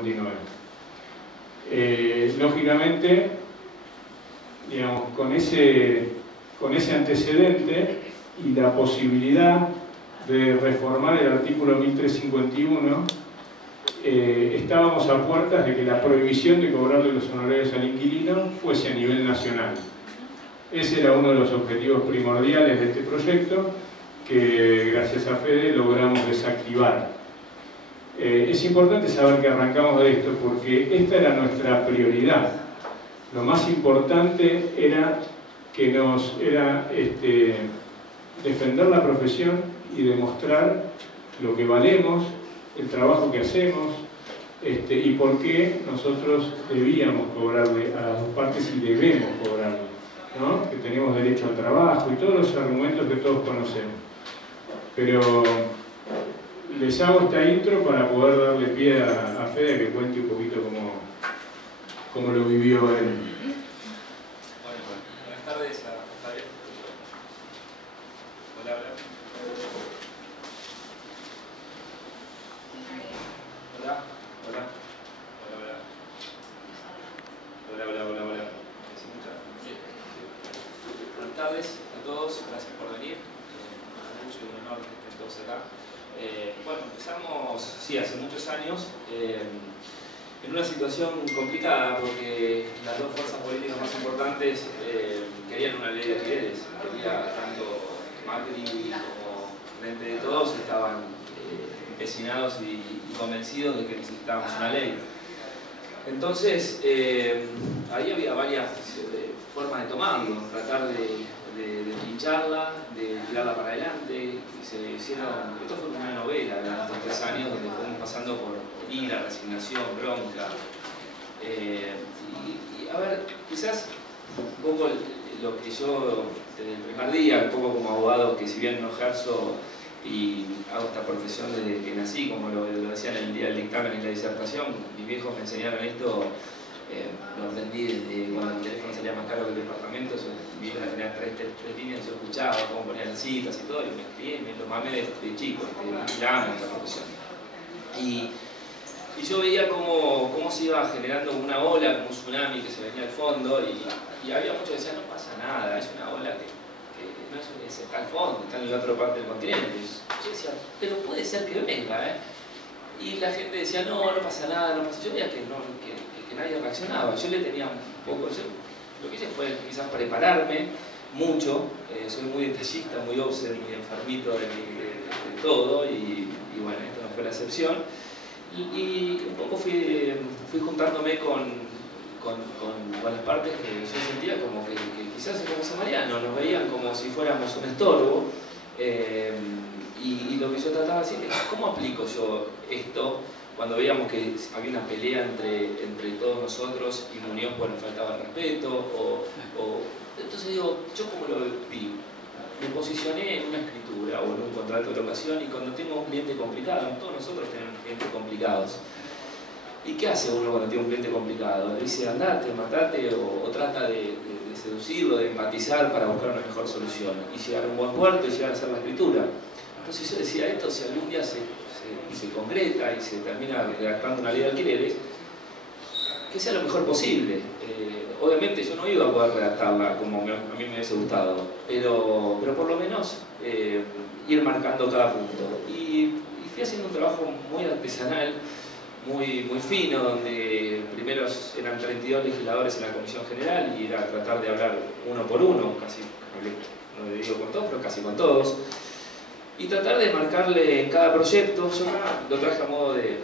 159. Lógicamente, digamos, con ese antecedente y la posibilidad de reformar el artículo 1351, estábamos a puertas de que la prohibición de cobrarle los honorarios al inquilino fuese a nivel nacional. Ese era uno de los objetivos primordiales de este proyecto, que gracias a Fede logramos desactivar. Es importante saber que arrancamos de esto porque esta era nuestra prioridad. Lo más importante era defender la profesión y demostrar lo que valemos, el trabajo que hacemos, y por qué nosotros debíamos cobrarle a las dos partes y debemos cobrarle, ¿no? Que tenemos derecho al trabajo y todos los argumentos que todos conocemos. Pero les hago esta intro para poder darle pie a Fede a que cuente un poquito cómo lo vivió él. Buenas tardes a Javier. Hola, hola. Hola, hola. Hola, hola. Hola, hola, hola, hola. ¿Se escucha? Sí. Buenas tardes a todos, gracias por venir. Un gusto y un honor que estén todos acá. Bueno, empezamos, sí, hace muchos años, en una situación complicada porque las dos fuerzas políticas más importantes querían una ley de alquileres. Tanto Macri como Frente de Todos estaban empecinados y convencidos de que necesitábamos una ley. Entonces, ahí había varias formas de tomarlo, tratar de pincharla, de tirarla para adelante. Y se hicieron, esto fue como una novela de estos 3 años donde fuimos pasando por ira, resignación, bronca. Y a ver, quizás un poco lo que yo desde el primer día, un poco como abogado, que si bien no ejerzo y hago esta profesión desde que nací, como lo decían en el día del dictamen y la disertación, mis viejos me enseñaron esto. Lo aprendí desde cuando el teléfono salía más caro que el departamento. Mi vieja tenía tres líneas, yo escuchaba cómo ponían las citas y todo, y me crié, me lo mamé desde chico, amo esta profesión. Y yo veía cómo se iba generando una ola, como un tsunami que se venía al fondo, y había muchos que decían, no pasa nada, es una ola que no está al fondo, está en la otra parte del continente. Yo decía, pero puede ser que venga, Y la gente decía, no pasa nada, no pasa. Yo veía que nadie reaccionaba. Yo le tenía un poco. Lo que hice fue quizás prepararme mucho. Soy muy detallista, muy obsesivo, muy enfermito de todo, y bueno, esto no fue la excepción. Y un poco fui juntándome con las partes que yo sentía como que quizás como San Mariano nos veían como si fuéramos un estorbo. Y lo que yo trataba de decir es, ¿cómo aplico yo esto? Cuando veíamos que había una pelea entre todos nosotros y Muñoz, bueno, faltaba el respeto, entonces digo, ¿yo cómo lo vi? Me posicioné en una escritura o en un contrato de locación, y cuando tengo un cliente complicado, todos nosotros tenemos clientes complicados. ¿Y qué hace uno cuando tiene un cliente complicado? Le dice, andate, matate, o trata de seducirlo, de empatizar para buscar una mejor solución y llegar a un buen puerto y llegar a hacer la escritura. Entonces yo decía, esto si algún día se concreta y se termina redactando una ley de alquileres, que sea lo mejor posible. Obviamente yo no iba a poder redactarla como a mí me hubiese gustado, pero por lo menos ir marcando cada punto. Y fui haciendo un trabajo muy artesanal, muy fino, donde primero eran 32 legisladores en la Comisión General y era tratar de hablar uno por uno, casi, no le digo con todos, pero casi con todos. Y tratar de marcarle cada proyecto. Yo lo traje a modo de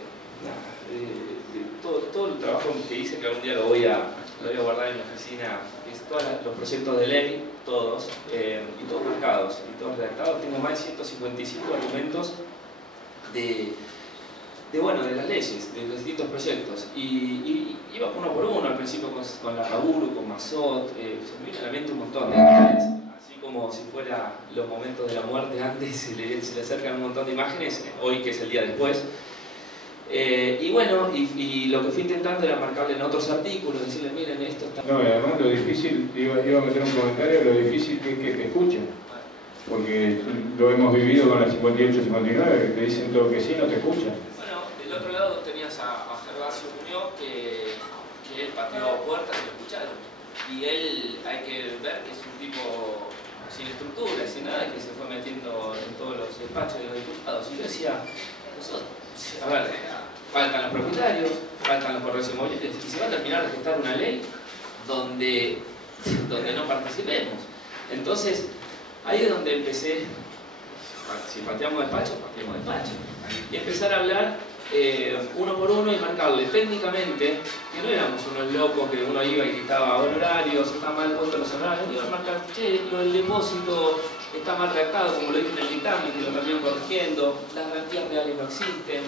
todo el trabajo que hice, que algún día lo voy a guardar en la oficina, es todos los proyectos de ley, todos, y todos marcados, y todos redactados. Tengo más de 155 argumentos de las leyes, de los distintos proyectos. Y iba uno por uno, al principio con la Jaburu, con Mazot, se me vino a la mente un montón de imágenes. Como si fuera los momentos de la muerte antes, se le acercan un montón de imágenes, hoy que es el día después. Y bueno, y lo que fui intentando era marcarle en otros artículos, decirle, miren, esto está... No, y además lo difícil, iba a meter un comentario, lo difícil que es que te escuchen. Porque lo hemos vivido con la 58-59, que te dicen todo que sí, no te escuchan. Bueno, del otro lado tenías a Gervasio que él pateó puertas y lo escucharon. Y él, hay que ver que es un tipo sin estructura, sin nada, que se fue metiendo en todos los despachos de los diputados. Y yo decía, nosotros, a ver, faltan los propietarios, faltan los corredores inmobiliarios, y se va a terminar de gestar una ley donde no participemos. Entonces, ahí es donde empecé, si pateamos despacho, pateamos despacho, y empezar a hablar uno por uno y marcarle técnicamente que no éramos unos locos que uno iba y quitaba honorarios, está mal puesto los honorarios, iba a marcar, che, el depósito está mal redactado, como lo dije en el dictamen, que lo terminan corrigiendo, las garantías reales no existen,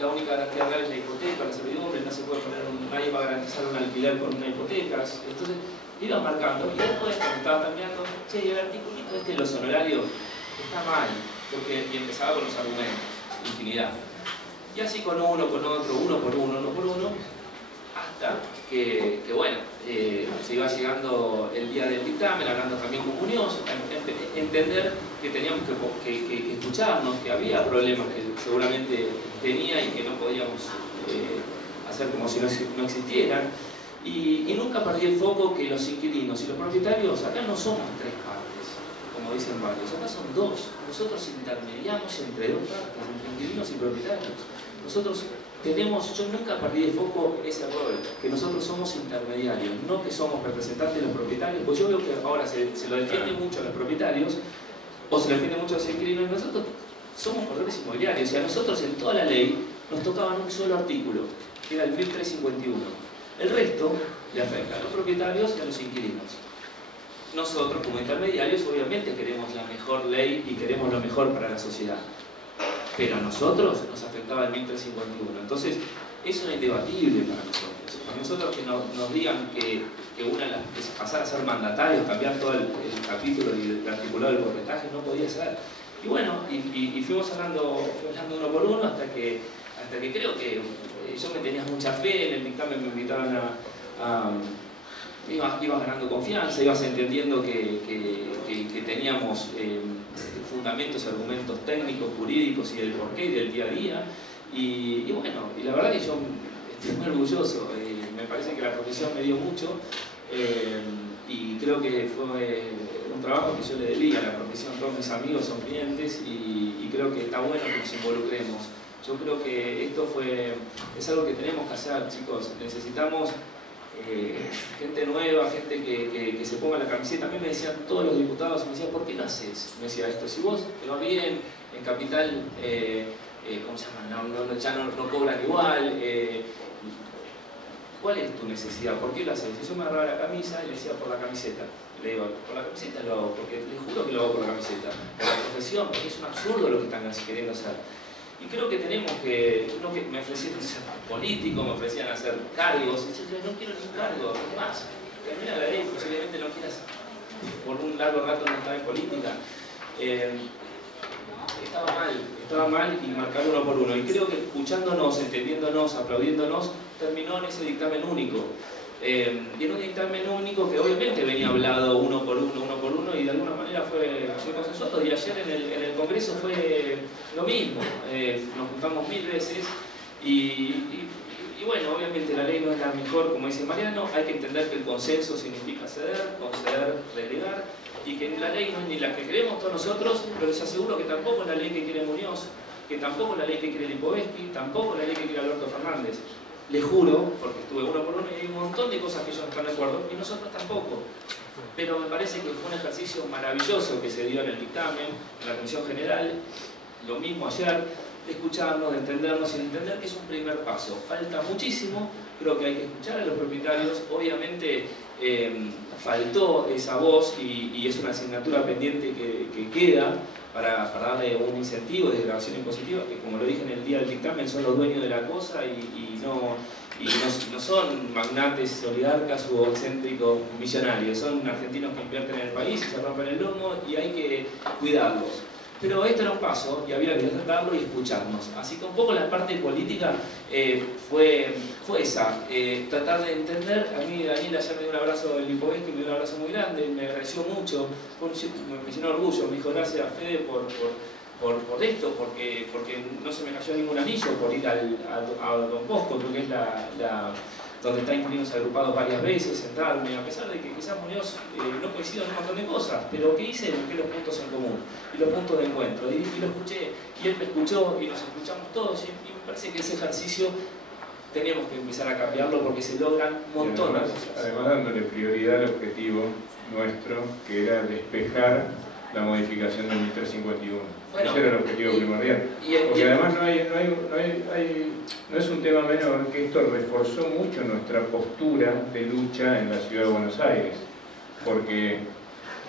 la única garantía real es la hipoteca, la servidumbre, no se puede poner, nadie va a garantizar un alquiler con una hipoteca. Entonces, iba marcando, y después cuando estaba cambiando, che, el articulito este de los honorarios está mal, porque, y empezaba con los argumentos, infinidad. Y así con uno, con otro, uno por uno, hasta que bueno, se iba llegando el día del dictamen, hablando también con Muñoz, entender que teníamos que escucharnos, que había problemas que seguramente tenía y que no podíamos hacer como si no existieran. Y nunca perdí el foco que los inquilinos y los propietarios, acá no somos tres partes, como dicen varios, acá son dos. Nosotros intermediamos entre dos partes, entre inquilinos y propietarios. Nosotros tenemos, yo nunca perdí de foco ese rol, que nosotros somos intermediarios, no que somos representantes de los propietarios, pues yo veo que ahora se lo defiende mucho a los propietarios, o se lo defiende mucho a los inquilinos, y nosotros somos corredores inmobiliarios, y a nosotros en toda la ley nos tocaban un solo artículo, que era el 1351. El resto le afecta a los propietarios y a los inquilinos. Nosotros, como intermediarios, obviamente queremos la mejor ley y queremos lo mejor para la sociedad. Pero a nosotros nos afectaba el 1351. Entonces, eso era indebatible para nosotros. Para nosotros que nos digan que pasar a ser mandatarios, cambiar todo el capítulo y el articulado del porcentaje, no podía ser. Y bueno, y fuimos hablando uno por uno hasta que creo que yo me tenía mucha fe, en el dictamen me invitaban ibas ganando confianza, ibas entendiendo que teníamos fundamentos, argumentos técnicos, jurídicos y del porqué y del día a día. Y bueno, y la verdad que yo estoy muy orgulloso, me parece que la profesión me dio mucho y creo que fue un trabajo que yo le debía a la profesión. Todos mis amigos son clientes y creo que está bueno que nos involucremos. Yo creo que esto es algo que tenemos que hacer, chicos. Necesitamos gente nueva, gente que se ponga la camiseta. A mí me decían todos los diputados, me decían, ¿por qué no haces? Me decía esto, si vos te va bien, en Capital, ¿cómo se llama? Ya no cobran igual. ¿Cuál es tu necesidad? ¿Por qué lo haces? Y yo me agarraba la camisa y le decía, por la camiseta. Le digo, por la camiseta lo hago, porque les juro que lo hago por la camiseta. Por la profesión, porque es un absurdo lo que están queriendo hacer. Y creo que tenemos que me ofrecían ser político, me ofrecían hacer cargos, y yo no quiero ningún cargo, es más, termina la ley, posiblemente no quieras por un largo rato no estar en política. Estaba mal y marcar uno por uno. Y creo que escuchándonos, entendiéndonos, aplaudiéndonos, terminó en ese dictamen único. Y en un dictamen único que obviamente venía hablado uno por uno y de alguna manera fue consensuado. Y ayer en el Congreso fue lo mismo, nos juntamos 1000 veces y bueno, obviamente la ley no es la mejor, como dice Mariano, hay que entender que el consenso significa ceder, conceder, relegar, y que la ley no es ni la que queremos todos nosotros, pero les aseguro que tampoco es la ley que quiere Muñoz, que tampoco es la ley que quiere Lipovetsky, tampoco es la ley que quiere Alberto Fernández. Les juro, porque estuve uno por uno y hay un montón de cosas que ellos no están de acuerdo, y nosotros tampoco. Pero me parece que fue un ejercicio maravilloso que se dio en el dictamen, en la Comisión General, lo mismo ayer, de escucharnos, de entendernos y de entender que es un primer paso. Falta muchísimo, creo que hay que escuchar a los propietarios, obviamente faltó esa voz y es una asignatura pendiente que queda para darle un incentivo de desgravación impositiva, que como lo dije en el día del dictamen, son los dueños de la cosa y no son magnates, oligarcas o excéntricos millonarios, son argentinos que invierten en el país y se rompen el lomo y hay que cuidarlos. Pero esto era un paso y había que darlo y escucharnos. Así que un poco la parte política fue esa, tratar de entender. A mí Daniel ayer me dio un abrazo del Lipovetsky, me dio un abrazo muy grande, me agradeció mucho, me llenó orgullo, me dijo gracias Fede por por esto, porque no se me cayó ningún anillo por ir a Don Bosco, creo que es donde está Muñoz agrupado varias veces, sentarme, a pesar de que quizás Muñoz no coincido en un montón de cosas, pero ¿qué hice? Busqué los puntos en común y los puntos de encuentro, y lo escuché, y él me escuchó, y nos escuchamos todos, y me parece que ese ejercicio teníamos que empezar a cambiarlo porque se logran montones de cosas. Además dándole prioridad al objetivo nuestro, que era despejar la modificación del 1351. Bueno, ese era el objetivo primordial. Porque además no es un tema menor que esto reforzó mucho nuestra postura de lucha en la ciudad de Buenos Aires. Porque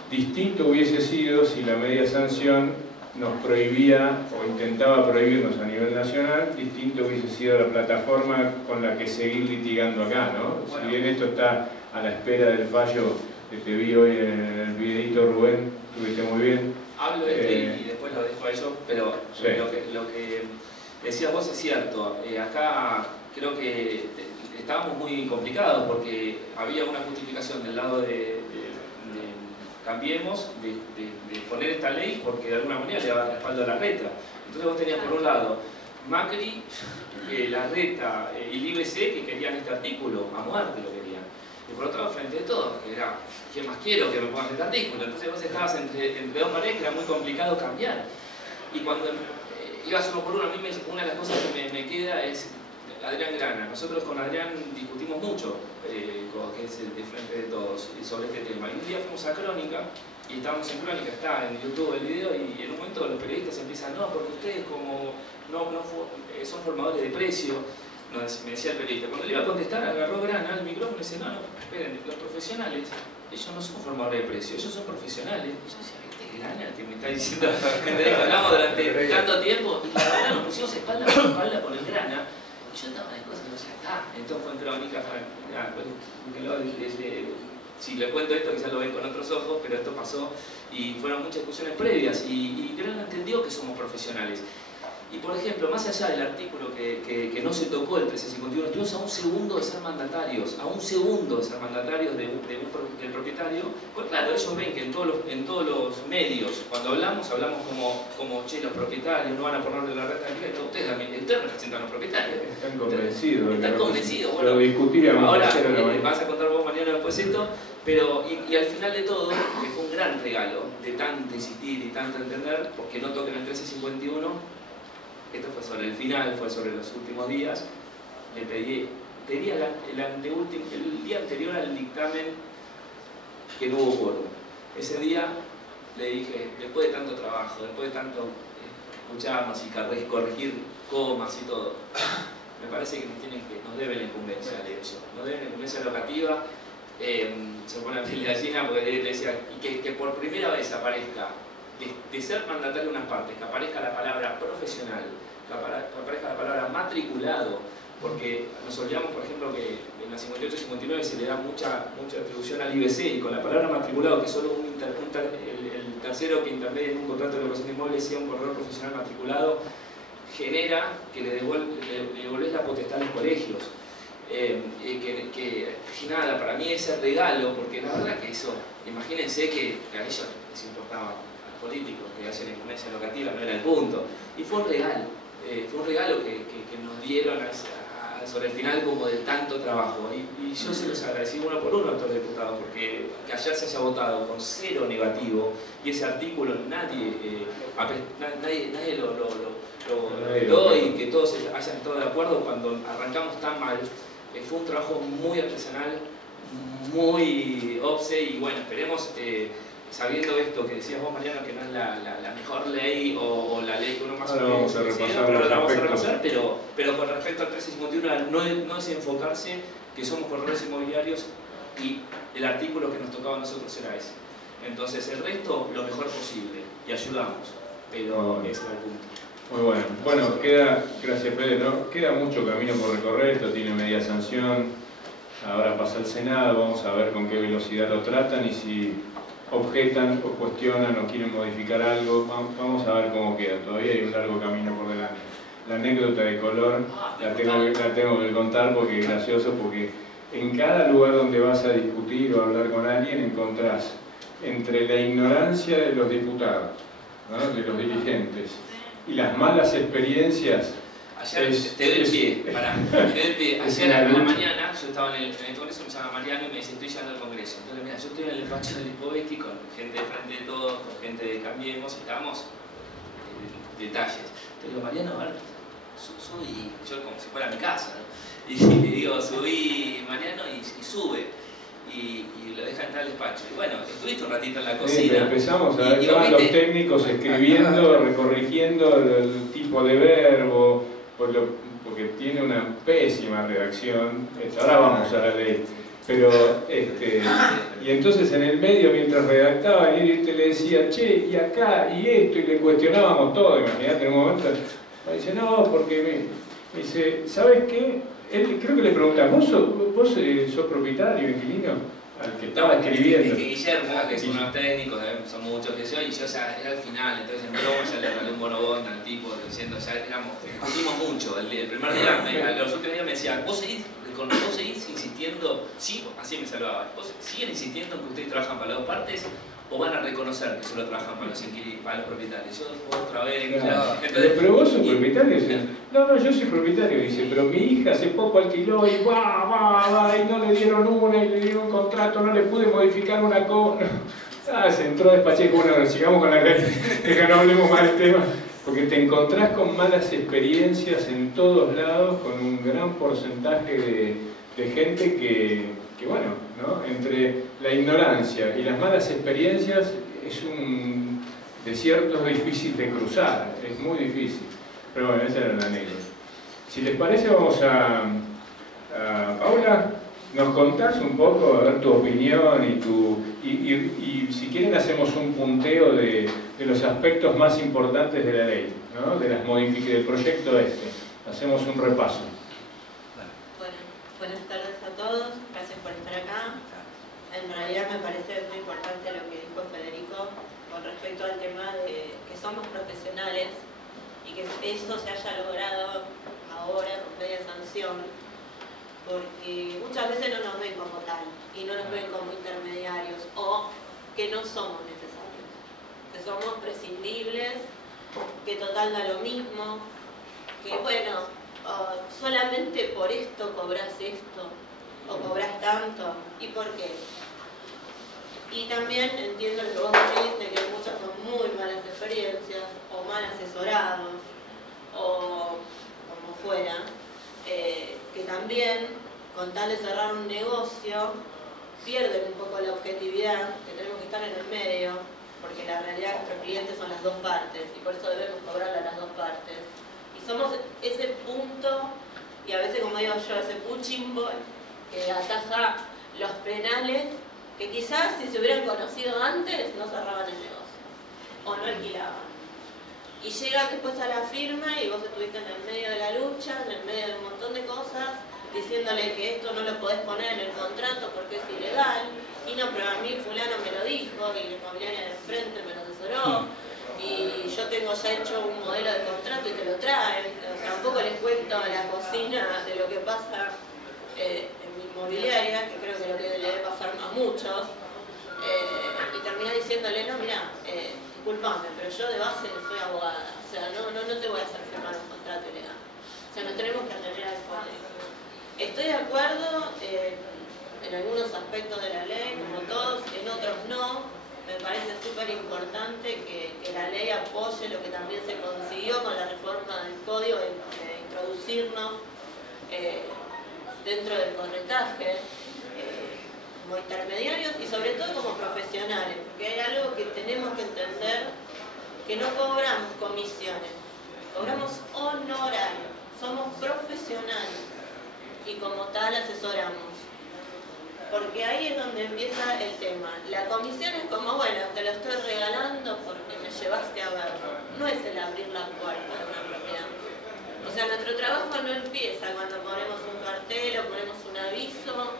distinto hubiese sido si la media sanción nos prohibía o intentaba prohibirnos a nivel nacional, distinto hubiese sido la plataforma con la que seguir litigando acá, ¿no? Bueno, si bien esto está a la espera del fallo que te vi hoy en el videito, Rubén, estuviste muy bien. Hablo de esto y después lo dejo a ellos, pero sí, lo que decías vos es cierto. Acá creo que estábamos muy complicados porque había una justificación del lado de Cambiemos, de poner esta ley porque de alguna manera le daba respaldo a Larreta. Entonces vos tenías por un lado Macri, Larreta y el IBC que querían este artículo, a muerte lo querían. Y por otro lado, frente de todos, que era, ¿qué más quiero que me pongan este artículo? Entonces vos estabas entre dos paredes que era muy complicado cambiar. Y cuando ibas uno por uno, a mí una de las cosas que me queda es Adrián Grana. Nosotros con Adrián discutimos mucho, que es el de frente de todos, sobre este tema. Y un día fuimos a Crónica, y estábamos en Crónica, está en YouTube el video, y en un momento los periodistas empiezan, no, porque ustedes como son formadores de precio, me decía el periodista. Cuando le iba a contestar, agarró Grana al micrófono y dice, no, esperen, los profesionales, ellos no son formadores de precio, ellos son profesionales. Y yo decía, este es Grana el que me está diciendo, que hablamos durante tanto tiempo, y la verdad nos pusimos espalda por espalda con el Grana. Yo estaba en las cosas que no sé, entonces fue en Crónica, si le cuento esto quizás lo ven con otros ojos, pero esto pasó y fueron muchas discusiones previas y Grana entendió que somos profesionales. Y por ejemplo, más allá del artículo que no se tocó el 1351, estuvimos a un segundo de ser mandatarios, del propietario. Pues claro, ellos ven que en todos los medios, cuando hablamos como che, los propietarios no van a ponerle la renta de crédito, ustedes representan a los propietarios. Están convencidos. Están convencidos. Bueno, lo discutíamos. Ahora vas a contar vos mañana después esto, pero y al final de todo, que fue un gran regalo de tanto insistir y tanto entender, porque no toquen el 1351. Esto fue sobre el final, fue sobre los últimos días. Le pedí el día anterior al dictamen que no hubo quórum. Ese día le dije, después de tanto trabajo, después de tanto escucharnos y corregir comas y todo, me parece que nos debe la incumbencia de eso. Nos debe la incumbencia locativa. Se pone a piel de gallina porque le decía que por primera vez aparezca de ser mandatario de unas partes, que aparezca la palabra profesional, que aparezca la palabra matriculado, porque nos olvidamos, por ejemplo, que en la 58-59 se le da mucha atribución al IBC, y con la palabra matriculado, que solo el tercero que intermedia en un contrato de locación de inmuebles sea un corredor profesional matriculado, genera que le devolvés la potestad a los colegios. Nada, para mí ese regalo, porque la verdad que eso, imagínense que a ellos les importaba políticos que hacen incumbencia locativa, no era el punto. Y fue un regalo que nos dieron sobre el final como de tanto trabajo. Y yo se los agradecí uno por uno a todos los diputados, porque que ayer se haya votado con 0 negativo, y ese artículo nadie lo y que todos hayan estado de acuerdo cuando arrancamos tan mal. Fue un trabajo muy artesanal, muy obse, y bueno, esperemos, sabiendo esto que decías vos, Mariano, que no es la mejor ley o la ley que uno más o menos quisiera, pero la vamos a repasar, pero con respecto al 1351 no es enfocarse que somos corredores inmobiliarios y el artículo que nos tocaba a nosotros era ese. Entonces el resto lo mejor posible y ayudamos, pero ese era el punto. Muy bueno. Bueno, gracias Fede, ¿no? Queda mucho camino por recorrer, esto tiene media sanción, ahora pasa al Senado, vamos a ver con qué velocidad lo tratan y si objetan o cuestionan o quieren modificar algo, vamos a ver cómo queda, todavía hay un largo camino por delante. La anécdota de color la tengo que contar porque es gracioso, porque en cada lugar donde vas a discutir o hablar con alguien encontrás entre la ignorancia de los diputados, ¿no? De los dirigentes. Y las malas experiencias... Ayer, te doy el pie, pará, te doy el pie. Ayer a la mañana yo estaba en el congreso, me llama Mariano y me dice, estoy llegando al congreso. Entonces, mira, yo estoy en el despacho del Lipovetsky con gente de Frente de Todos, con gente de Cambiemos, y estábamos detalles. Te digo, Mariano, a ver, subí, yo como si fuera mi casa, ¿no? Y le digo, subí Mariano y sube. Y lo deja entrar al despacho. Y bueno, estuviste un ratito en la cocina. Empezamos a ver, estaban los técnicos escribiendo, recorrigiendo el tipo de verbo, porque tiene una pésima redacción. Ahora vamos a la ley. Pero, y entonces en el medio, mientras redactaba, él le decía, che, y acá, y esto, y le cuestionábamos todo. Imagínate, en un momento, me dice, no, porque me dice, ¿sabes qué? Él, creo que le preguntaba, ¿vos sos propietario, inquilino? Al que estaba escribiendo. Es que Guillermo, que es uno de los técnicos, son muchos que yo, y yo ya era al final, entonces en broma ya le regalé un bonobón al tipo, diciendo, ya discutimos mucho. El primer día, los últimos días me decía, ¿vos seguís insistiendo? Sí, así me salvaba. ¿Vos siguen insistiendo en que ustedes trabajan para las dos partes? ¿O van a reconocer que solo trabajan para los inquilinos, para los propietarios? Yo otra vez, claro. Entonces, pero vos sos propietario, no, yo soy propietario, dice, pero mi hija hace poco alquiló y y no le dieron una y le dieron un contrato, no le pude modificar una cosa. Se entró despaché con una, sigamos con la ley, que no hablemos más del tema, porque te encontrás con malas experiencias en todos lados, con un gran porcentaje de gente que bueno, ¿no? Entre la ignorancia y las malas experiencias es un desierto difícil de cruzar, es muy difícil. Pero bueno, esa era la anécdota. Si les parece, vamos a Paula, nos contás un poco, a ver tu opinión y si quieren hacemos un punteo de los aspectos más importantes de la ley, ¿no? Del proyecto Hacemos un repaso. Bueno, buenas tardes a todos, gracias por estar acá. En realidad me parece muy importante lo que dijo Federico con respecto al tema de que somos profesionales y que esto se haya logrado ahora con media sanción, porque muchas veces no nos ven como tal y no nos ven como intermediarios o que no somos necesarios, que somos prescindibles, que total da lo mismo, que bueno, solamente por esto cobras esto o cobras tanto, ¿y por qué? Y también entiendo lo que vos decís de que muchas son muy malas experiencias o mal asesorados o como fuera, que también con tal de cerrar un negocio pierden un poco la objetividad, que tenemos que estar en el medio, porque la realidad de nuestros clientes son las dos partes y por eso debemos cobrarle a las dos partes. Y somos ese punto, y a veces como digo yo, ese punching ball que ataja los penales, que quizás si se hubieran conocido antes no cerraban el negocio o no alquilaban. Y llegan después a la firma y vos estuviste en el medio de la lucha, en el medio de un montón de cosas, diciéndole que esto no lo podés poner en el contrato porque es ilegal, y no, pero a mí fulano me lo dijo, y la inmobiliaria de enfrente me lo asesoró, y yo tengo ya hecho un modelo de contrato y te lo traen. O sea, un poco les cuento la cocina de lo que pasa en mi inmobiliaria, que creo que lo que le debe pasar a muchos, y terminé diciéndole, no, mira, disculpame, pero yo de base soy abogada, o sea, no te voy a hacer firmar un contrato ilegal, o sea, nos tenemos que atender al código. Estoy de acuerdo en algunos aspectos de la ley, como todos, en otros no. Me parece súper importante que la ley apoye lo que también se consiguió con la reforma del código de introducirnos dentro del corretaje como intermediarios y sobre todo como profesionales, porque hay algo que tenemos que entender, que no cobramos comisiones, cobramos honorarios, somos profesionales y como tal asesoramos. Porque ahí es donde empieza el tema. La comisión es como, bueno, te lo estoy regalando porque me llevaste a verlo. No es el abrir la puerta de una propiedad. O sea, nuestro trabajo no empieza cuando ponemos un cartel o ponemos un aviso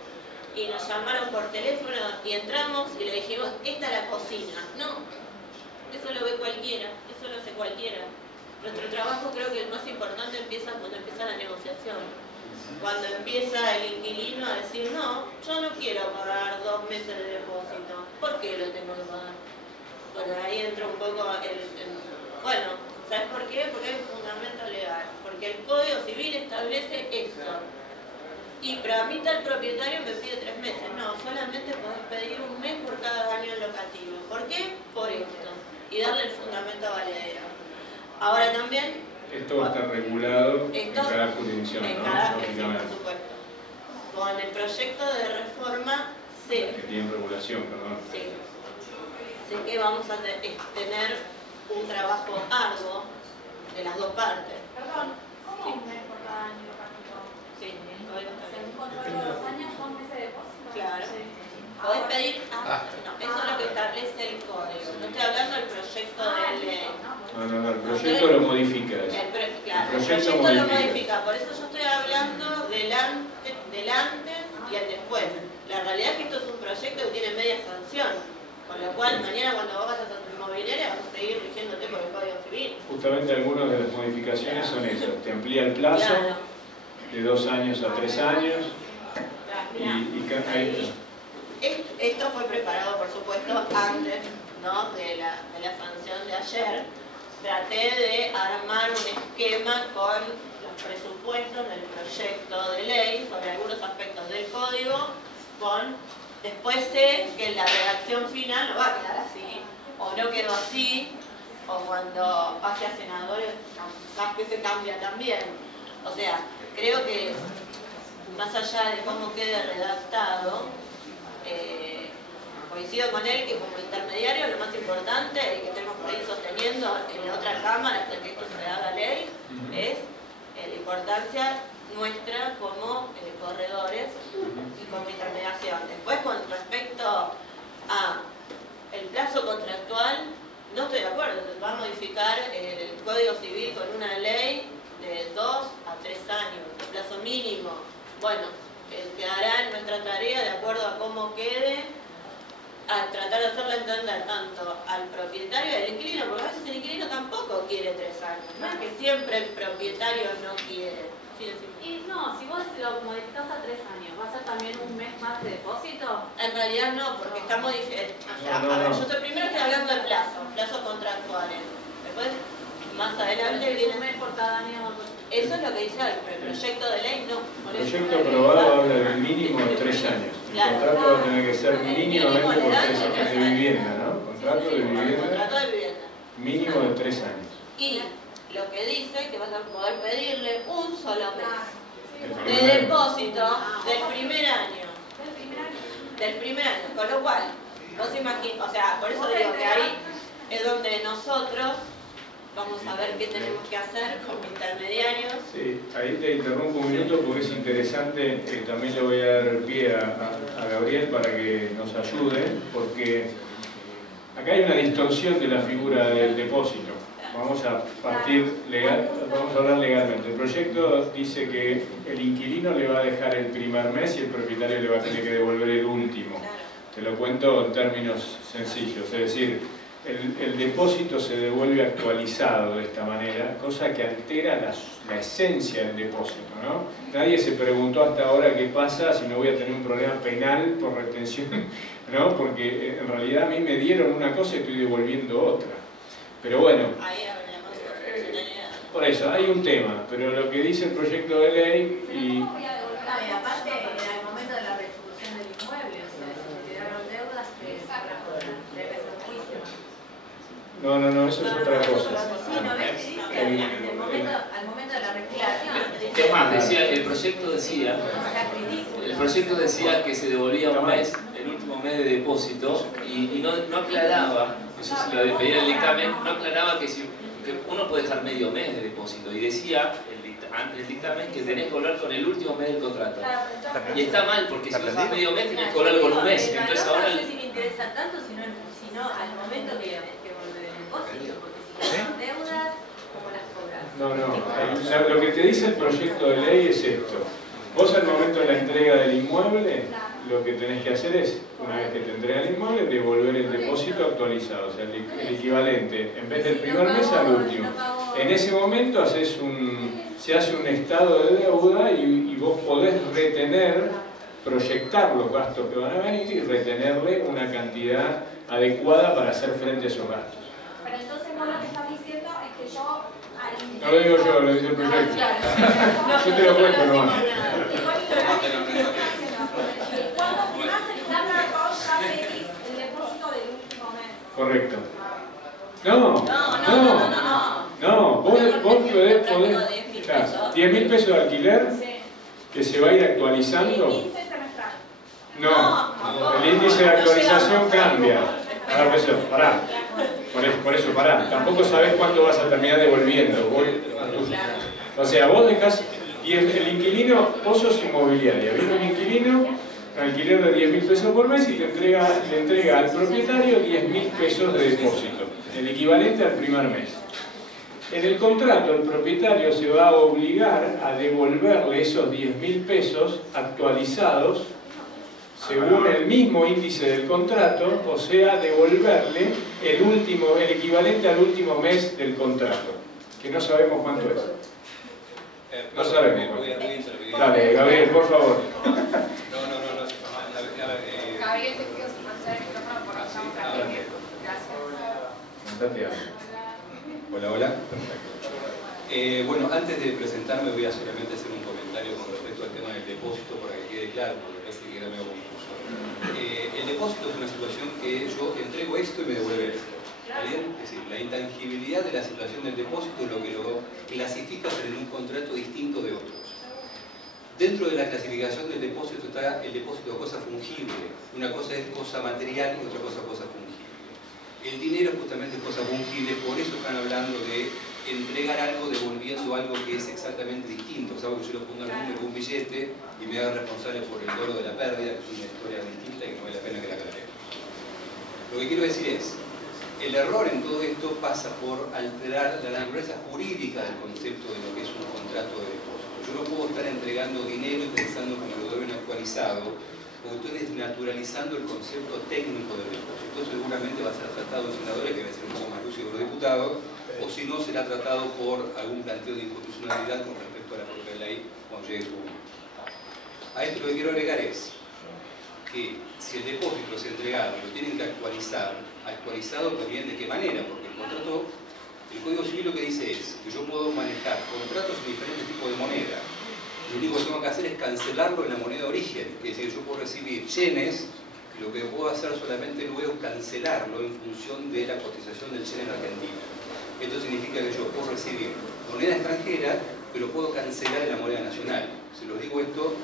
y nos llamaron por teléfono y entramos y le dijimos, esta es la cocina. No, eso lo ve cualquiera, eso lo hace cualquiera. Nuestro trabajo creo que el más importante empieza cuando empieza la negociación. Cuando empieza el inquilino a decir, no, yo no quiero pagar 2 meses de depósito. ¿Por qué lo tengo que pagar? Bueno, ahí entra un poco bueno, ¿sabes por qué? Porque hay un fundamento legal. Porque el Código Civil establece esto. Y tramita el propietario me pide 3 meses. No, solamente podés pedir 1 mes por cada año locativo. ¿Por qué? Por esto. Y darle el fundamento valedero. Ahora también... Esto va a estar regulado en cada jurisdicción, en ¿no? cada, sí, por supuesto. Con el proyecto de reforma sé... Que tiene regulación, perdón. Sí. Sé que vamos a tener un trabajo arduo de las dos partes. Perdón, ¿cómo 1 mes por cada año locativo? Sí, Según controlo de los años, 2 meses de depósito. claro. Sí. Podés pedir... no, eso es lo que establece el código. No estoy hablando del proyecto de ley. No, el proyecto lo modifica. Claro, el proyecto lo modifica. Por eso yo estoy hablando del antes y el después. La realidad es que esto es un proyecto que tiene media sanción. Con lo cual, mañana cuando vos vayas a tu inmobiliaria vas a seguir rigiéndote por el Código Civil. Justamente algunas de las modificaciones son eso. Te amplía el plazo de 2 años a 3 años. Esto fue preparado, por supuesto, antes, ¿no? de la sanción de ayer. Traté de armar un esquema con los presupuestos del proyecto de ley sobre algunos aspectos del código. Después sé que la redacción final no va a quedar así, o no quedó así, o cuando pase a senadores capaz que se cambia también. O sea, creo que más allá de cómo quede redactado, coincido con él que como intermediario lo más importante y que tenemos por ahí sosteniendo en la otra cámara hasta que esto se haga ley es la importancia nuestra como corredores y como intermediación. Después, con respecto a el plazo contractual, no estoy de acuerdo. Se va a modificar el Código Civil con una ley de 2 a 3 años, el plazo mínimo. Bueno, quedará en nuestra tarea, de acuerdo a cómo quede, a tratar de hacerle entender tanto al propietario y al inquilino, porque a veces el inquilino tampoco quiere 3 años. No es que siempre el propietario no quiere. Sí, y no, si vos lo modificás a 3 años, ¿va a ser también 1 mes más de depósito? En realidad no, porque está modificado. O sea, a ver, yo primero estoy hablando de plazos contractuales. Después, más adelante viene... 1 mes por cada año. Eso es lo que dice el proyecto de ley, no. El proyecto aprobado habla del mínimo de 3 años. El contrato va a tener que ser mínimamente por 3 años de vivienda, ¿no? Contrato de vivienda. Mínimo de 3 años. Y lo que dice que vas a poder pedirle un solo mes de depósito del primer año. Del primer año. Con lo cual, vos imaginás, o sea, por eso digo que ahí es donde nosotros vamos a ver qué tenemos que hacer como intermediarios. Sí, ahí te interrumpo un minuto porque es interesante, también le voy a dar pie a Gabriel para que nos ayude, porque acá hay una distorsión de la figura del depósito. Vamos a vamos a hablar legalmente. El proyecto dice que el inquilino le va a dejar el primer mes y el propietario le va a tener que devolver el último. Te lo cuento en términos sencillos, es decir, el depósito se devuelve actualizado de esta manera, cosa que altera la esencia del depósito, ¿no? Nadie se preguntó hasta ahora qué pasa si no voy a tener un problema penal por retención, ¿no? Porque en realidad a mí me dieron una cosa y estoy devolviendo otra. Pero bueno, por eso hay un tema, pero lo que dice el proyecto de ley y aparte, en el momento de la restitución del inmueble, o sea, si se tiraron deudas, debe ser juicio. No, eso es otra cosa. Sí, ¿no ves? Dice, al momento de la recuperación. Es más, decía, el proyecto decía que se devolvía 1 mes, el último mes de depósito, y no aclaraba, eso se lo pedía el dictamen, no aclaraba que uno puede dejar medio mes de depósito, y decía antes del dictamen que tenés que hablar con el último mes del contrato. Y está mal, porque si dejas medio mes tenés que hablar con 1 mes. Entonces ahora... No sé si me interesa tanto, sino al momento que volver el depósito, porque si quedan deudas, ¿cómo las cobras? No, lo que te dice el proyecto de ley es esto. Vos al momento de la entrega del inmueble, lo que tenés que hacer es, una vez que te entrega el inmueble, devolver el depósito actualizado, o sea, el equivalente, en vez del primer mes al último. En ese momento se hace un estado de deuda y vos podés retener proyectar los gastos que van a venir y retenerle una cantidad adecuada para hacer frente a esos gastos. Pero entonces vos lo que estás diciendo es que yo al ingreso... No lo digo yo, lo dice el proyecto. Yo te lo cuento nomás. Cuando firmás el plan de ahorro ya pedís el depósito del último mes. Correcto. No, vos podés, claro, 10.000 pesos de alquiler que se va a ir actualizando. El 15 semestral. No, el índice de actualización cambia. Pará. Por eso, pará. Tampoco sabés cuánto vas a terminar devolviendo. O sea, vos dejás, y el inquilino, vos sos inmobiliaria, viene un inquilino, alquiler de 10.000 pesos por mes y le entrega al propietario 10.000 pesos de depósito, el equivalente al primer mes. En el contrato, el propietario se va a obligar a devolverle esos 10.000 pesos actualizados según el mismo índice del contrato, o sea, devolverle el equivalente al último mes del contrato, que no sabemos cuánto es. No sabemos. Dale, Gabriel, por favor. Gabriel, te pido silenciar el micrófono porque estamos transmitiendo. Gracias. Hola. Perfecto. Bueno, antes de presentarme voy a solamente hacer un comentario con respecto al tema del depósito para que quede claro, porque parece que era medio confuso. El depósito es una situación que yo entrego esto y me devuelve esto. ¿Está bien? Es decir, la intangibilidad de la situación del depósito es lo que lo clasifica en un contrato distinto de otros. Dentro de la clasificación del depósito está el depósito de cosa fungible. Una cosa es cosa material y otra cosa fungible. El dinero justamente es cosa fungible, por eso están hablando de entregar algo devolviendo algo que es exactamente distinto. O sea, que yo le ponga el número de un billete y me haga responsable por el dolo de la pérdida, que es una historia distinta y que no vale la pena que la aclaremos. Lo que quiero decir es, el error en todo esto pasa por alterar la naturaleza jurídica del concepto de lo que es un contrato de depósito. Yo no puedo estar entregando dinero y pensando que me lo deben actualizado, porque estoy desnaturalizando el concepto técnico del depósito. Seguramente va a ser tratado en senadores, que va a ser un poco más lúcido que los diputados, o si no será tratado por algún planteo de inconstitucionalidad con respecto a la propia ley cuando llegue su momento. A esto lo que quiero agregar es que si el depósito es entregado y lo tienen que actualizar, actualizado también de qué manera, porque el contrato, el Código Civil lo que dice es que yo puedo manejar contratos en diferentes tipos de moneda. Lo único que tengo que hacer es cancelarlo en la moneda de origen, es decir, yo puedo recibir yenes, y lo que puedo hacer solamente luego es cancelarlo en función de la cotización del yen en Argentina. Esto significa que yo puedo recibir moneda extranjera, pero puedo cancelar en la moneda nacional. Se lo digo esto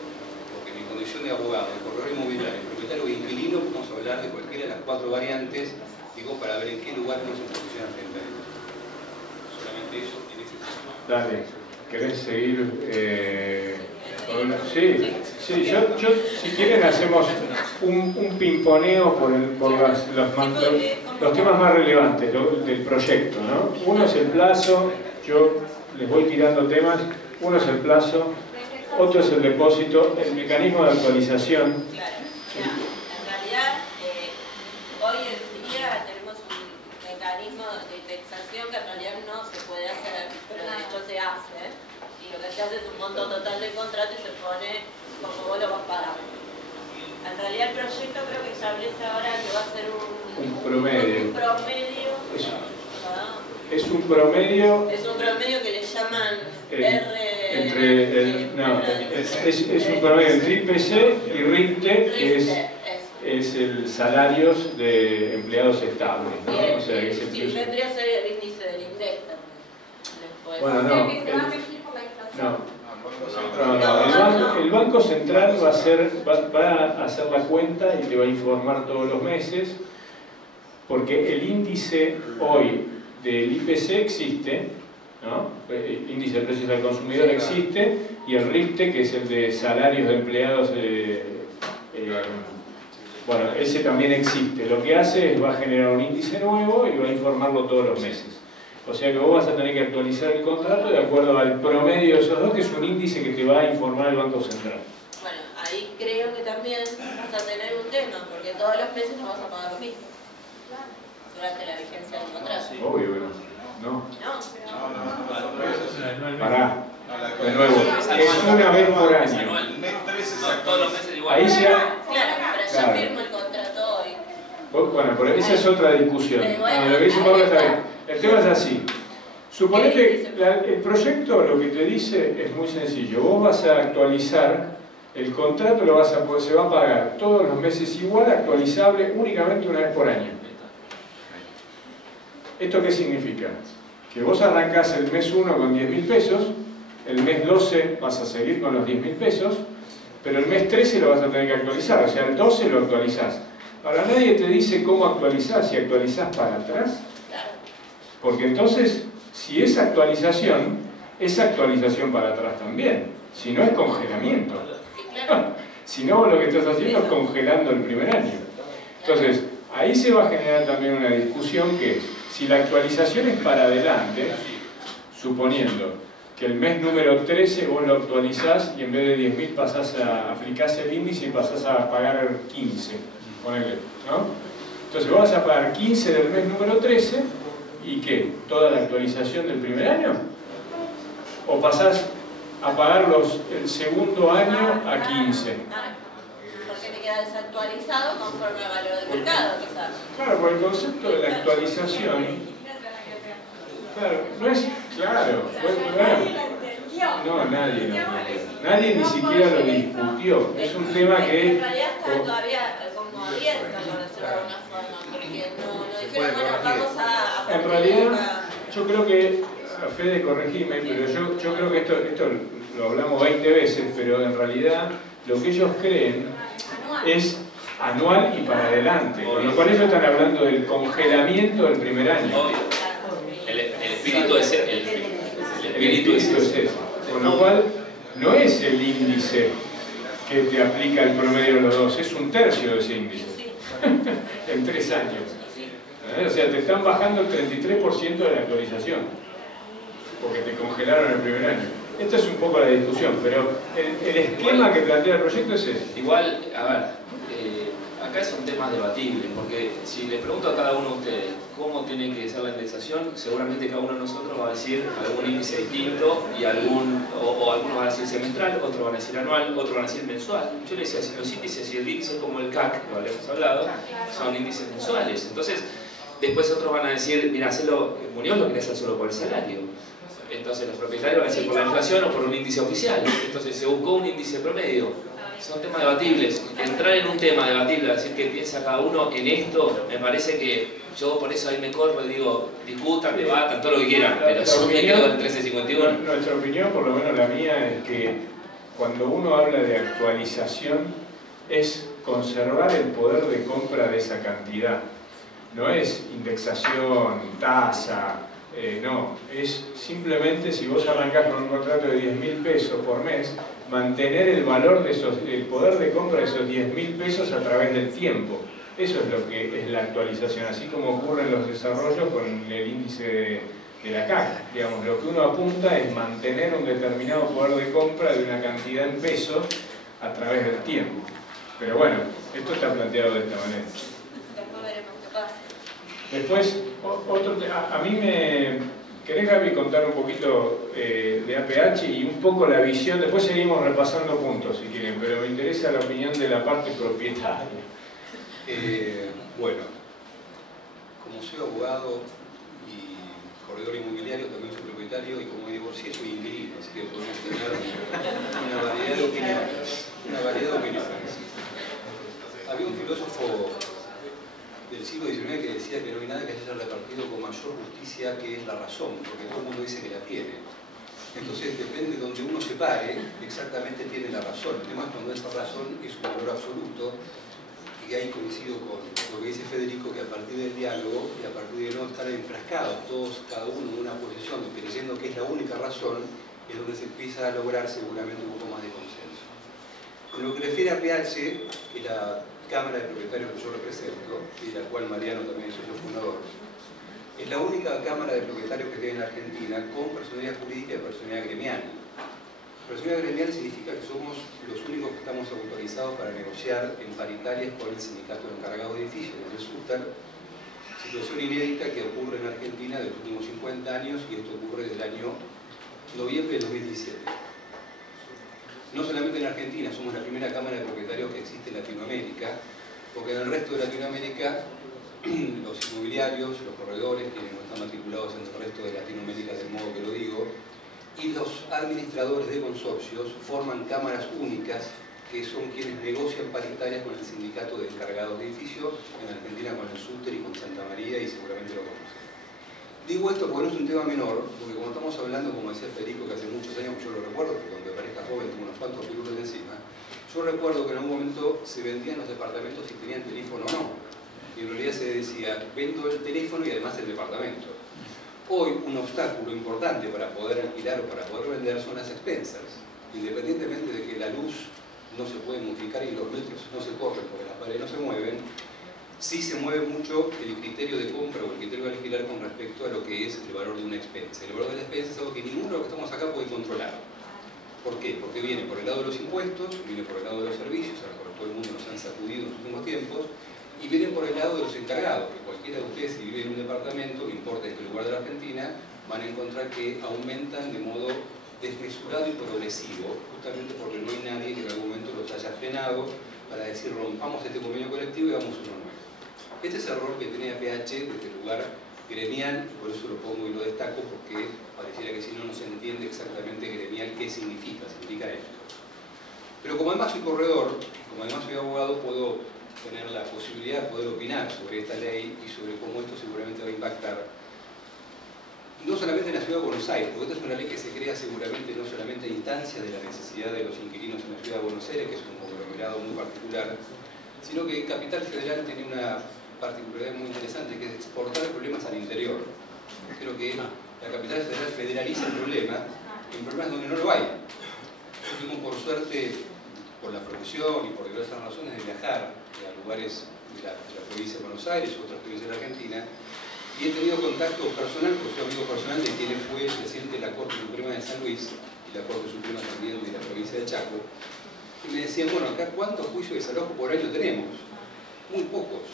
porque en mi condición de abogado, de corredor inmobiliario, propietario e inquilino, podemos hablar de cualquiera de las 4 variantes, digo, para ver en qué lugar nos se posiciona frente a esto. Solamente eso en ese caso. Dale, ¿querés seguir? Sí, yo si quieren hacemos un pimponeo por los temas más relevantes del proyecto, ¿no? Uno es el plazo, yo les voy tirando temas, uno es el plazo, otro es el depósito, el mecanismo de actualización. Claro, en realidad hoy en día tenemos un mecanismo de indexación que en realidad no se puede hacer, pero de hecho se hace. Y lo que se hace es un monto total del contrato y se pone como vos lo vas pagando. En realidad el proyecto creo que establece ahora que va a ser un promedio. Es un promedio. Es un promedio que le llaman es un promedio entre IPC y RIPTE, que es el salarios de empleados estables, ¿no? O sea, que sí, vendría a ser el índice del INDEC también. Bueno, no. El Banco Central va a hacer la cuenta y te va a informar todos los meses, porque el índice hoy del IPC existe, ¿no? El índice de precios al consumidor existe, y el RIPTE, que es el de salarios de empleados, bueno, ese también existe. Lo que hace es va a generar un índice nuevo y va a informarlo todos los meses. O sea que vos vas a tener que actualizar el contrato de acuerdo al promedio de esos dos, que es un índice que te va a informar el Banco Central. Bueno, ahí creo que también vas a tener un tema, porque todos los meses no vas a pagar lo mismo durante la vigencia del contrato. Obvio, pero no. Pará. De nuevo, es una vez por año. todos los meses igual. Ahí se Claro, pero yo firmo el contrato hoy. Bueno, pero esa es otra discusión. Lo que dice Pablo está bien. El tema es así. Suponete, el proyecto lo que te dice es muy sencillo. Vos vas a actualizar el contrato, se va a pagar todos los meses igual, actualizable únicamente una vez por año. ¿Esto qué significa? Que vos arrancás el mes 1 con 10.000 pesos, el mes 12 vas a seguir con los 10.000 pesos, pero el mes 13 lo vas a tener que actualizar, o sea, el 12 lo actualizás. Ahora nadie te dice cómo actualizar, si actualizás para atrás, porque entonces, si es actualización para atrás también, si no es congelamiento. Si no, lo que estás haciendo es congelando el primer año. Entonces, ahí se va a generar también una discusión que es, si la actualización es para adelante, suponiendo que el mes número 13 vos lo actualizás y en vez de 10.000 aplicás el índice y pasás a pagar 15, ponele, ¿no? Entonces vos vas a pagar 15 del mes número 13 y ¿qué? ¿Toda la actualización del primer año? ¿O pasás a pagar el segundo año a 15? Porque te queda desactualizado conforme al valor del mercado, quizás. Claro, por el concepto de la actualización, claro, no es claro. No, nadie lo entendió. Nadie ni siquiera lo discutió. Es un tema que... En realidad está todavía como abierto, por decirlo de alguna forma, porque no dijeron, bueno, vamos a... En realidad, yo creo que, Fede, corregime, pero yo creo que esto lo hablamos 20 veces, pero en realidad lo que ellos creen es anual y para adelante, con lo cual ellos están hablando del congelamiento del primer año. Obvio. El espíritu es ese. Con lo cual, no es el índice que te aplica el promedio de los dos, es un tercio de ese índice en 3 años. O sea, te están bajando el 33% de la actualización porque te congelaron el primer año. Esta es un poco la discusión, pero el esquema que plantea el proyecto es ese. Igual, a ver, acá son temas debatibles, porque si le pregunto a cada uno de ustedes cómo tiene que ser la indexación, seguramente cada uno de nosotros va a decir algún índice distinto, y algunos van a decir semestral, otros van a decir anual, otros van a decir mensual. Yo le decía, si los índices y el índice como el CAC, lo habíamos hablado, son índices mensuales. Entonces, después otros van a decir, mira, Muñoz lo quiere hacer solo por el salario. Entonces los propietarios van a decir por la inflación o por un índice oficial. Entonces se buscó un índice promedio. Son temas debatibles. Entrar en un tema debatible, decir que piensa cada uno en esto, me parece que yo por eso ahí me corro y digo, discutan, debatan, todo lo que quieran, pero yo me quedo en 1351. Nuestra opinión, por lo menos la mía, es que cuando uno habla de actualización es conservar el poder de compra de esa cantidad. No es indexación, tasa, no, es simplemente si vos arrancás con un contrato de 10.000 pesos por mes, mantener el valor de el poder de compra de esos 10.000 pesos a través del tiempo. Eso es lo que es la actualización, así como ocurre en los desarrollos con el índice de la CAC. Digamos, lo que uno apunta es mantener un determinado poder de compra de una cantidad en pesos a través del tiempo. Pero bueno, esto está planteado de esta manera. Después veremos qué pasa. Después, a mí me... ¿Querés, Gaby, contar un poquito de APH y un poco la visión? Después seguimos repasando puntos, si quieren, pero me interesa la opinión de la parte propietaria. Bueno, como soy abogado y corredor inmobiliario, también soy propietario, y como divorcié soy inquilino, así que podemos tener una variedad de opiniones. Había un filósofo del siglo XIX que decía que no hay nada que se haya repartido con mayor justicia que es la razón, porque todo el mundo dice que la tiene. Entonces, depende de donde uno se pare, exactamente tiene la razón. El tema es cuando esa razón es un valor absoluto, y ahí coincido con lo que dice Federico, que a partir del diálogo y a partir de no estar enfrascados todos, cada uno en una posición, creyendo que es la única razón, es donde se empieza a lograr seguramente un poco más de consenso. En lo que refiere a PH, que la Cámara de Propietarios que yo represento, y de la cual Mariano también es socio fundador, es la única Cámara de Propietarios que tiene en Argentina con personalidad jurídica y personalidad gremial. Personalidad gremial significa que somos los únicos que estamos autorizados para negociar en paritarias con el sindicato de encargados de edificios, el SUTER, situación inédita que ocurre en Argentina de los últimos 50 años, y esto ocurre desde el año noviembre de 2017. No solamente en Argentina, somos la primera cámara de propietarios que existe en Latinoamérica, porque en el resto de Latinoamérica los inmobiliarios, los corredores, quienes no están matriculados en el resto de Latinoamérica, del modo que lo digo, y los administradores de consorcios forman cámaras únicas que son quienes negocian paritarias con el sindicato de encargados de edificio, en Argentina con el Súter y con Santa María, y seguramente lo conocen. Digo esto porque no es un tema menor, porque cuando estamos hablando, como decía Federico, que hace muchos años, yo lo recuerdo, porque cuando me parezca joven tengo unos cuantos piluros encima, yo recuerdo que en algún momento se vendían los departamentos si tenían teléfono o no, y en realidad se decía, vendo el teléfono y además el departamento. Hoy un obstáculo importante para poder alquilar o para poder vender son las expensas, independientemente de que la luz no se puede modificar y los metros no se corren porque las paredes no se mueven, sí se mueve mucho el criterio de compra o el criterio de alquilar con respecto a lo que es el valor de una expensa. El valor de la expensa es algo que ninguno de los que estamos acá puede controlar. ¿Por qué? Porque viene por el lado de los impuestos, viene por el lado de los servicios, a lo que todo el mundo nos han sacudido en los últimos tiempos, y viene por el lado de los encargados, que cualquiera de ustedes si vive en un departamento, no importa en qué lugar de la Argentina, van a encontrar que aumentan de modo desmesurado y progresivo, justamente porque no hay nadie que en algún momento los haya frenado para decir rompamos este convenio colectivo y hagamos uno nuevo. Este es el rol que tiene APH desde el lugar gremial, y por eso lo pongo y lo destaco, porque pareciera que si no, no se entiende exactamente gremial qué significa esto. Pero como además soy corredor, como además soy abogado, puedo tener la posibilidad de poder opinar sobre esta ley y sobre cómo esto seguramente va a impactar no solamente en la ciudad de Buenos Aires, porque esta es una ley que se crea seguramente no solamente a instancia de la necesidad de los inquilinos en la ciudad de Buenos Aires, que es un conglomerado muy particular, sino que Capital Federal tiene una particularidad muy interesante, que es exportar problemas al interior. Creo que la Capital Federal federaliza el problema en problemas donde no lo hay. Yo tengo por suerte, por la profesión y por diversas razones, de viajar a lugares de la provincia de Buenos Aires u otras provincias de la Argentina, y he tenido contacto personal, porque soy amigo personal de quien fue el presidente de la Corte Suprema de San Luis y la Corte Suprema también de la provincia de Chaco, y me decían, bueno, acá ¿cuántos juicios de desalojo por año tenemos? Muy pocos.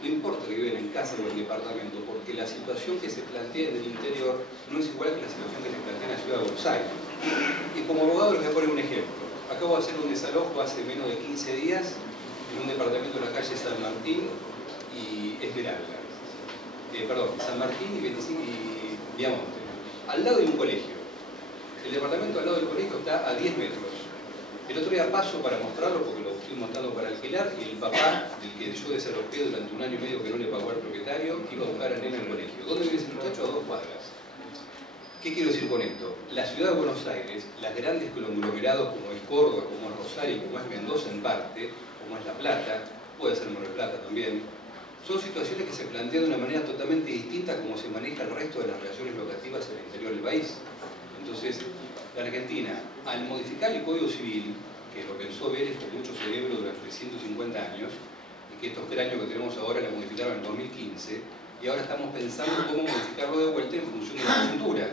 No importa que viven en casa o en departamento, porque la situación que se plantea en el interior no es igual que la situación que se plantea en la ciudad de Buenos Aires. Y como abogado les voy a poner un ejemplo. Acabo de hacer un desalojo hace menos de 15 días en un departamento de la calle San Martín y Esmeralda. San Martín y Viamonte, al lado de un colegio. El departamento al lado del colegio está a 10 metros. El otro día paso para mostrarlo porque lo estoy montando para alquilar y el papá, del que yo desalojé durante 1 año y medio que no le pagó al propietario, iba a buscar al nene al colegio. ¿Dónde vive ese muchacho? A 2 cuadras. ¿Qué quiero decir con esto? La ciudad de Buenos Aires, las grandes conglomerados como es Córdoba, como es Rosario, como es Mendoza en parte, como es La Plata, puede ser Mar del Plata también, son situaciones que se plantean de una manera totalmente distinta a como se maneja el resto de las relaciones locativas en el interior del país. Entonces, la Argentina, al modificar el Código Civil, que lo pensó Vélez con mucho cerebro durante 150 años, y que estos 3 años que tenemos ahora la modificaron en 2015, y ahora estamos pensando cómo modificarlo de vuelta en función de la coyuntura.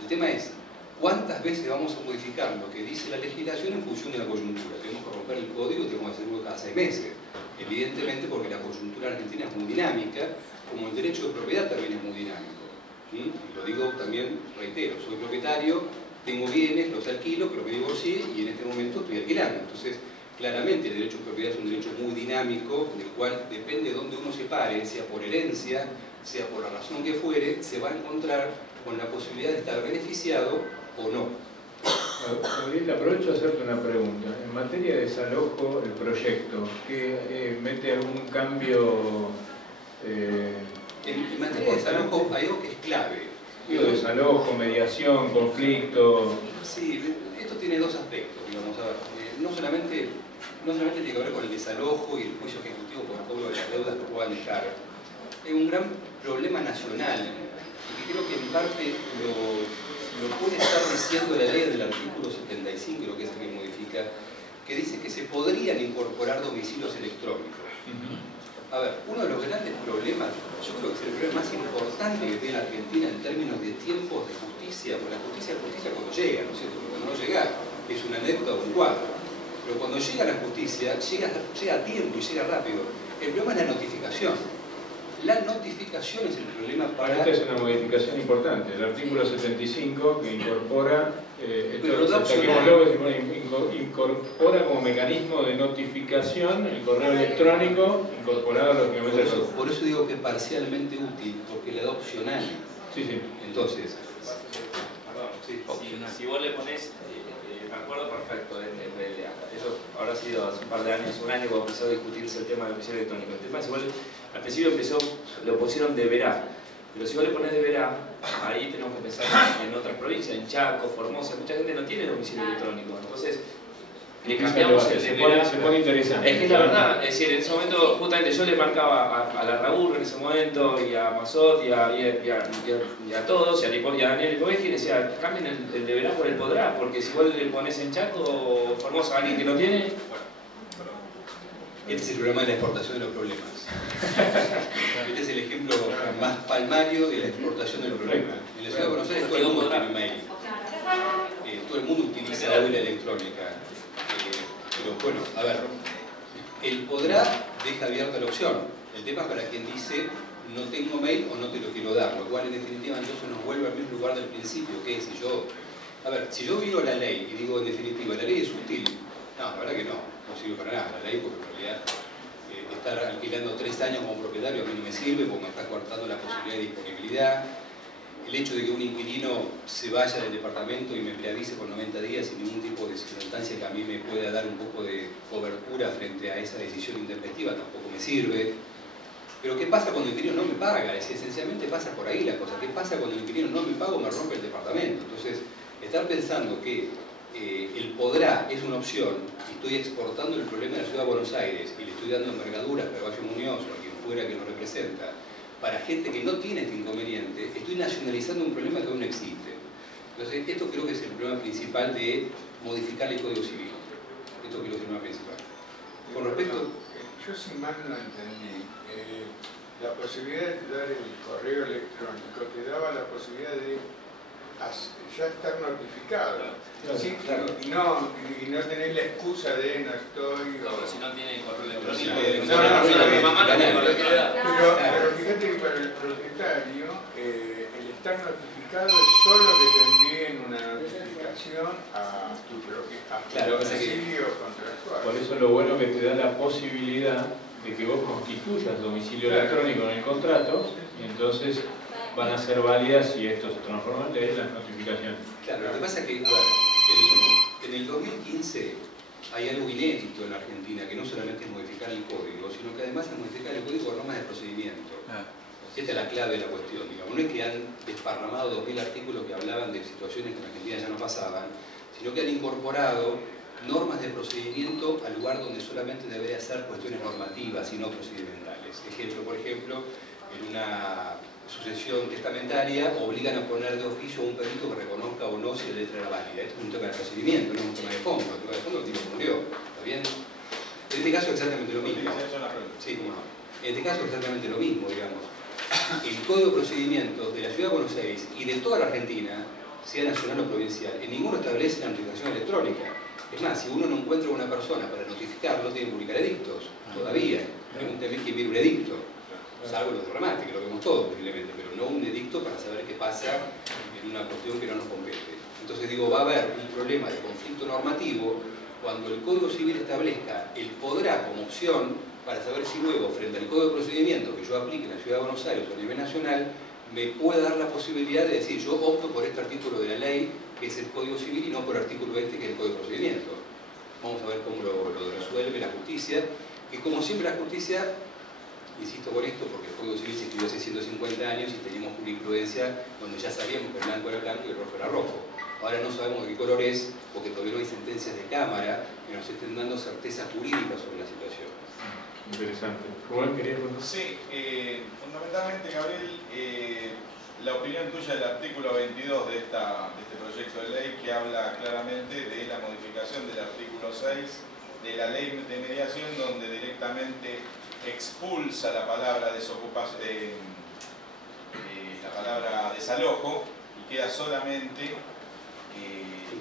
El tema es, ¿cuántas veces vamos a modificar lo que dice la legislación en función de la coyuntura? Tenemos que romper el código, tenemos que hacerlo cada 6 meses. Evidentemente porque la coyuntura argentina es muy dinámica, como el derecho de propiedad también es muy dinámico. Y lo digo también, reitero, soy propietario, tengo bienes, los alquilo, pero me divorcié y en este momento estoy alquilando. Entonces, claramente el derecho de propiedad es un derecho muy dinámico, del cual depende de dónde uno se pare, sea por herencia, sea por la razón que fuere, se va a encontrar con la posibilidad de estar beneficiado o no. Gabriel, aprovecho a hacerte una pregunta. En materia de desalojo, el proyecto, ¿qué mete algún cambio? En materia de desalojo hay algo que es clave. Desalojo, mediación, conflicto. Sí, esto tiene 2 aspectos, digamos. No solamente tiene que ver con el desalojo y el juicio ejecutivo por el cobro de las deudas que puedan dejar. Es un gran problema nacional y que creo que en parte lo puede estar diciendo la ley del artículo 75, lo que es el que modifica, que dice que se podrían incorporar domicilios electrónicos. A ver, uno de los grandes problemas, yo creo que es el problema más importante que tiene la Argentina en términos de tiempos de justicia, porque la justicia es justicia cuando llega, ¿no es cierto? Cuando no llega es una anécdota o un cuadro. Pero cuando llega la justicia, llega a tiempo y llega rápido. El problema es la notificación. la notificación es el problema para... Esta es una modificación importante, el artículo 75 que incorpora, incorpora como mecanismo de notificación el correo electrónico incorporado a los kilómetros. Por eso digo que es parcialmente útil, porque le da opcional. Sí, sí. Entonces, si vos le ponés, me acuerdo perfecto de PLA, eso habrá sido hace un par de años, un año cuando empezó a discutirse el tema del oficial electrónico. El tema es igual, al principio lo pusieron deberá, pero si vos le pones deberá, ahí tenemos que pensar en otras provincias, en Chaco, Formosa, mucha gente no tiene domicilio electrónico, entonces le cambiamos el deberá. Se pone interesante. Es que es la verdad, es decir, en ese momento justamente yo le marcaba a la Raúl en ese momento, y a Mazot, y a todos, y a Daniel Lipovetsky, y decía, cambien el deberá por el podrá, porque si vos le pones en Chaco o Formosa a alguien que no tiene... Este es el problema de la exportación de los problemas. Este es el ejemplo más palmario de la exportación del problema. En la ciudad de Buenos Aires todo el mundo tiene mail. Todo el mundo utiliza la huella electrónica. Pero bueno, a ver, el podrá deja abierta la opción. El tema es para quien dice no tengo mail o no te lo quiero dar, lo cual en definitiva entonces nos vuelve al mismo lugar del principio, que es si yo miro la ley y digo en definitiva, ¿la ley es útil? No, la verdad que no sirve para nada la ley, porque en realidad estar alquilando 3 años como propietario a mí no me sirve, porque me está cortando la posibilidad de disponibilidad. El hecho de que un inquilino se vaya del departamento y me preavise por 90 días sin ningún tipo de circunstancia que a mí me pueda dar un poco de cobertura frente a esa decisión intempestiva tampoco me sirve. Pero ¿qué pasa cuando el inquilino no me paga? Es esencialmente pasa por ahí la cosa. ¿Qué pasa cuando el inquilino no me paga o me rompe el departamento? Entonces, estar pensando que el podrá es una opción y estoy exportando el problema de la ciudad de Buenos Aires y le estoy dando envergadura a Carvalho Muñoz o a quien fuera que lo representa para gente que no tiene este inconveniente, estoy nacionalizando un problema que aún no existe. Entonces, esto creo que es el problema principal de modificar el Código Civil. Esto creo que es el problema principal. Con respecto... Yo si mal no entendí, la posibilidad de dar el correo electrónico te daba la posibilidad de ya estar notificado. Sí, claro. Y no tener la excusa de no estoy... No, pero si no tiene correo electrónico... Pero fíjate que para el propietario el estar notificado es solo que te envíen una notificación a tu domicilio contractual. Por eso lo bueno que te da la posibilidad de que vos constituyas domicilio electrónico en el contrato, y entonces van a ser válidas, si esto se transforma en ley, las notificaciones. Claro, lo que pasa es que, en el 2015 hay algo inédito en la Argentina, que no solamente es modificar el código, sino que además es modificar el código de normas de procedimiento. Esta es la clave de la cuestión, digamos. No es que han desparramado 2000 artículos que hablaban de situaciones que en Argentina ya no pasaban, sino que han incorporado normas de procedimiento al lugar donde solamente debería ser cuestiones normativas y no procedimentales. Por ejemplo, en una sucesión testamentaria obligan a poner de oficio a un perito que reconozca o no si la letra era válida. Esto es un tema de procedimiento, no es un tema de fondo. El tema de fondo es el tipo que murió, ¿está bien? En este caso es exactamente lo mismo. Sí, cómo no. En este caso es exactamente lo mismo, digamos. El Código de Procedimientos de la Ciudad de Buenos Aires y de toda la Argentina, sea nacional o provincial, en ninguno establece la notificación electrónica. Es más, si uno no encuentra a una persona para notificarlo, tiene que publicar edictos, todavía. Pregúnteme quién viene un edicto. Salvo los de remate, que lo vemos todos posiblemente, pero no un edicto para saber qué pasa en una cuestión que no nos compete. Entonces digo, va a haber un problema de conflicto normativo cuando el Código Civil establezca el podrá como opción para saber si luego, frente al Código de Procedimiento que yo aplique en la Ciudad de Buenos Aires o a nivel nacional, me puede dar la posibilidad de decir, yo opto por este artículo de la ley, que es el Código Civil, y no por el artículo que es el Código de Procedimiento. Vamos a ver cómo lo resuelve la justicia, que como siempre la justicia, insisto con esto porque el Código Civil se escribió hace 150 años y teníamos jurisprudencia donde ya sabíamos que el blanco era blanco y el rojo era rojo. Ahora no sabemos de qué color es porque todavía no hay sentencias de Cámara que nos estén dando certeza jurídica sobre la situación. Interesante. Juan, ¿querías contar? Sí, fundamentalmente, Gabriel, la opinión tuya del artículo 22 de este proyecto de ley que habla claramente de la modificación del artículo 6 de la ley de mediación, donde directamente expulsa la palabra desocupación, la palabra desalojo, y queda solamente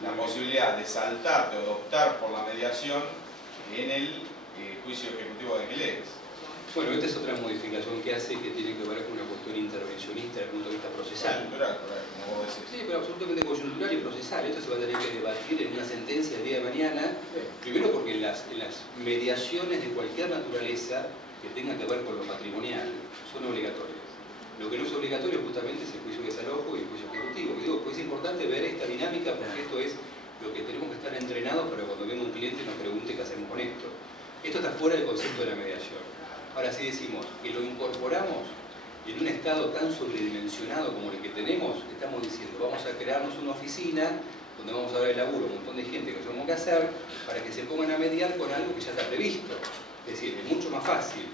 la posibilidad de saltarte o de optar por la mediación en el juicio ejecutivo de alquileres. Bueno, esta es otra modificación que hace que tiene que ver con una cuestión intervencionista desde el punto de vista procesal. Como vos decís. Sí, pero absolutamente coyuntural y procesal. Esto se va a tener que debatir en una sentencia el día de mañana. Primero porque en las mediaciones de cualquier naturaleza que tenga que ver con lo patrimonial son obligatorias. Lo que no es obligatorio justamente es el juicio de desalojo y el juicio ejecutivo. Digo, pues es importante ver esta dinámica porque esto es lo que tenemos que estar entrenados para cuando venga un cliente nos pregunte qué hacemos con esto. Esto está fuera del concepto de la mediación. Ahora si decimos que lo incorporamos en un estado tan sobredimensionado como el que tenemos, estamos diciendo vamos a crearnos una oficina donde vamos a dar el laburo a un montón de gente que tenemos que hacer para que se pongan a mediar con algo que ya está previsto. Es decir, es mucho más fácil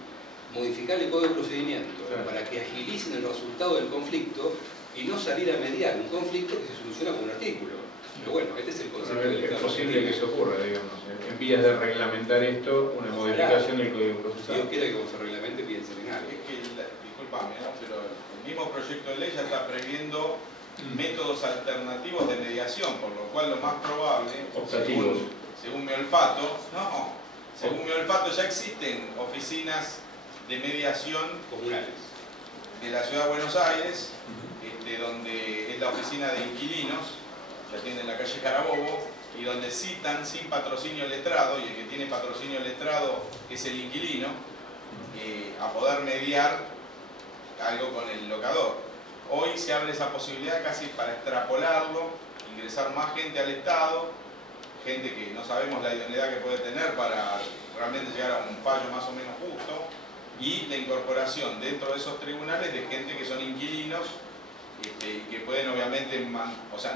modificar el código de procedimiento para que agilicen el resultado del conflicto y no salir a mediar un conflicto que se soluciona con un artículo. Pero bueno, este es el concepto del Estado. Es posible que eso ocurra, digamos. En vías de reglamentar esto, una modificación del código procesal. Dios quiera que cuando se reglamente piensen en algo. Es que, disculpame, ¿no? Pero el mismo proyecto de ley ya está previendo métodos alternativos de mediación, por lo cual lo más probable, según mi olfato, ya existen oficinas de mediación comunales de la Ciudad de Buenos Aires, donde es la oficina de inquilinos, que atiende en la calle Carabobo, y donde citan sin patrocinio letrado, y el que tiene patrocinio letrado es el inquilino, a poder mediar algo con el locador. Hoy se abre esa posibilidad casi para extrapolarlo, ingresar más gente al Estado, gente que no sabemos la idoneidad que puede tener para realmente llegar a un fallo más o menos justo, y la incorporación dentro de esos tribunales de gente que son inquilinos y que pueden obviamente,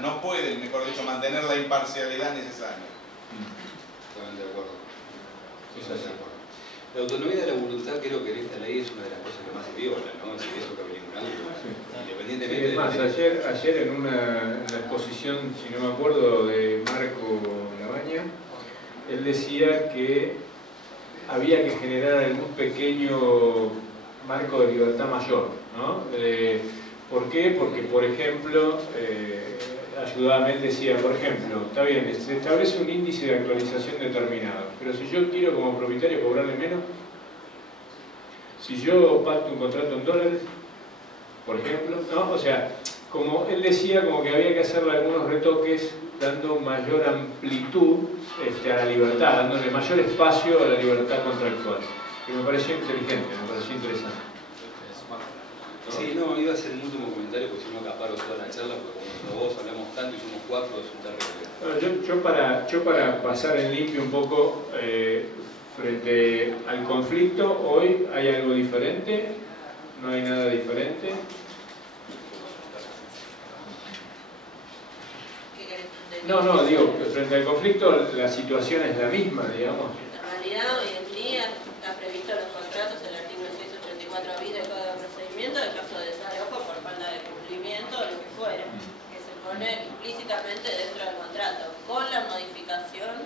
no pueden, mejor dicho, mantener la imparcialidad necesaria. Totalmente de acuerdo. La autonomía de la voluntad creo que en esta ley es una de las cosas que más se viola, ¿no? Es eso que venimos independientemente es más, ayer en una exposición, si no me acuerdo, de Marco Labaña, él decía que había que generar algún pequeño marco de libertad mayor, ¿no? ¿Por qué? Porque, por ejemplo, ayudadamente decía, por ejemplo, está bien, se establece un índice de actualización determinado, pero si yo quiero como propietario cobrarle menos, si yo pacto un contrato en dólares, por ejemplo, ¿no? O sea, como él decía, como que había que hacerle algunos retoques dando mayor amplitud a la libertad, dándole mayor espacio a la libertad contractual, que me pareció inteligente, me pareció interesante. Sí, no, iba a hacer el último comentario porque si no acaparo toda la charla, porque como vos hablamos tanto y somos cuatro, es un terrible. Yo para pasar en limpio un poco frente al conflicto, hoy hay algo diferente, no hay nada diferente. No, digo, frente al conflicto la situación es la misma, digamos. En realidad, hoy en día está previsto en los contratos el artículo 684 bis del Código de Procedimiento en caso de desalojo por falta de cumplimiento o lo que fuera, que se pone explícitamente dentro del contrato. Con la modificación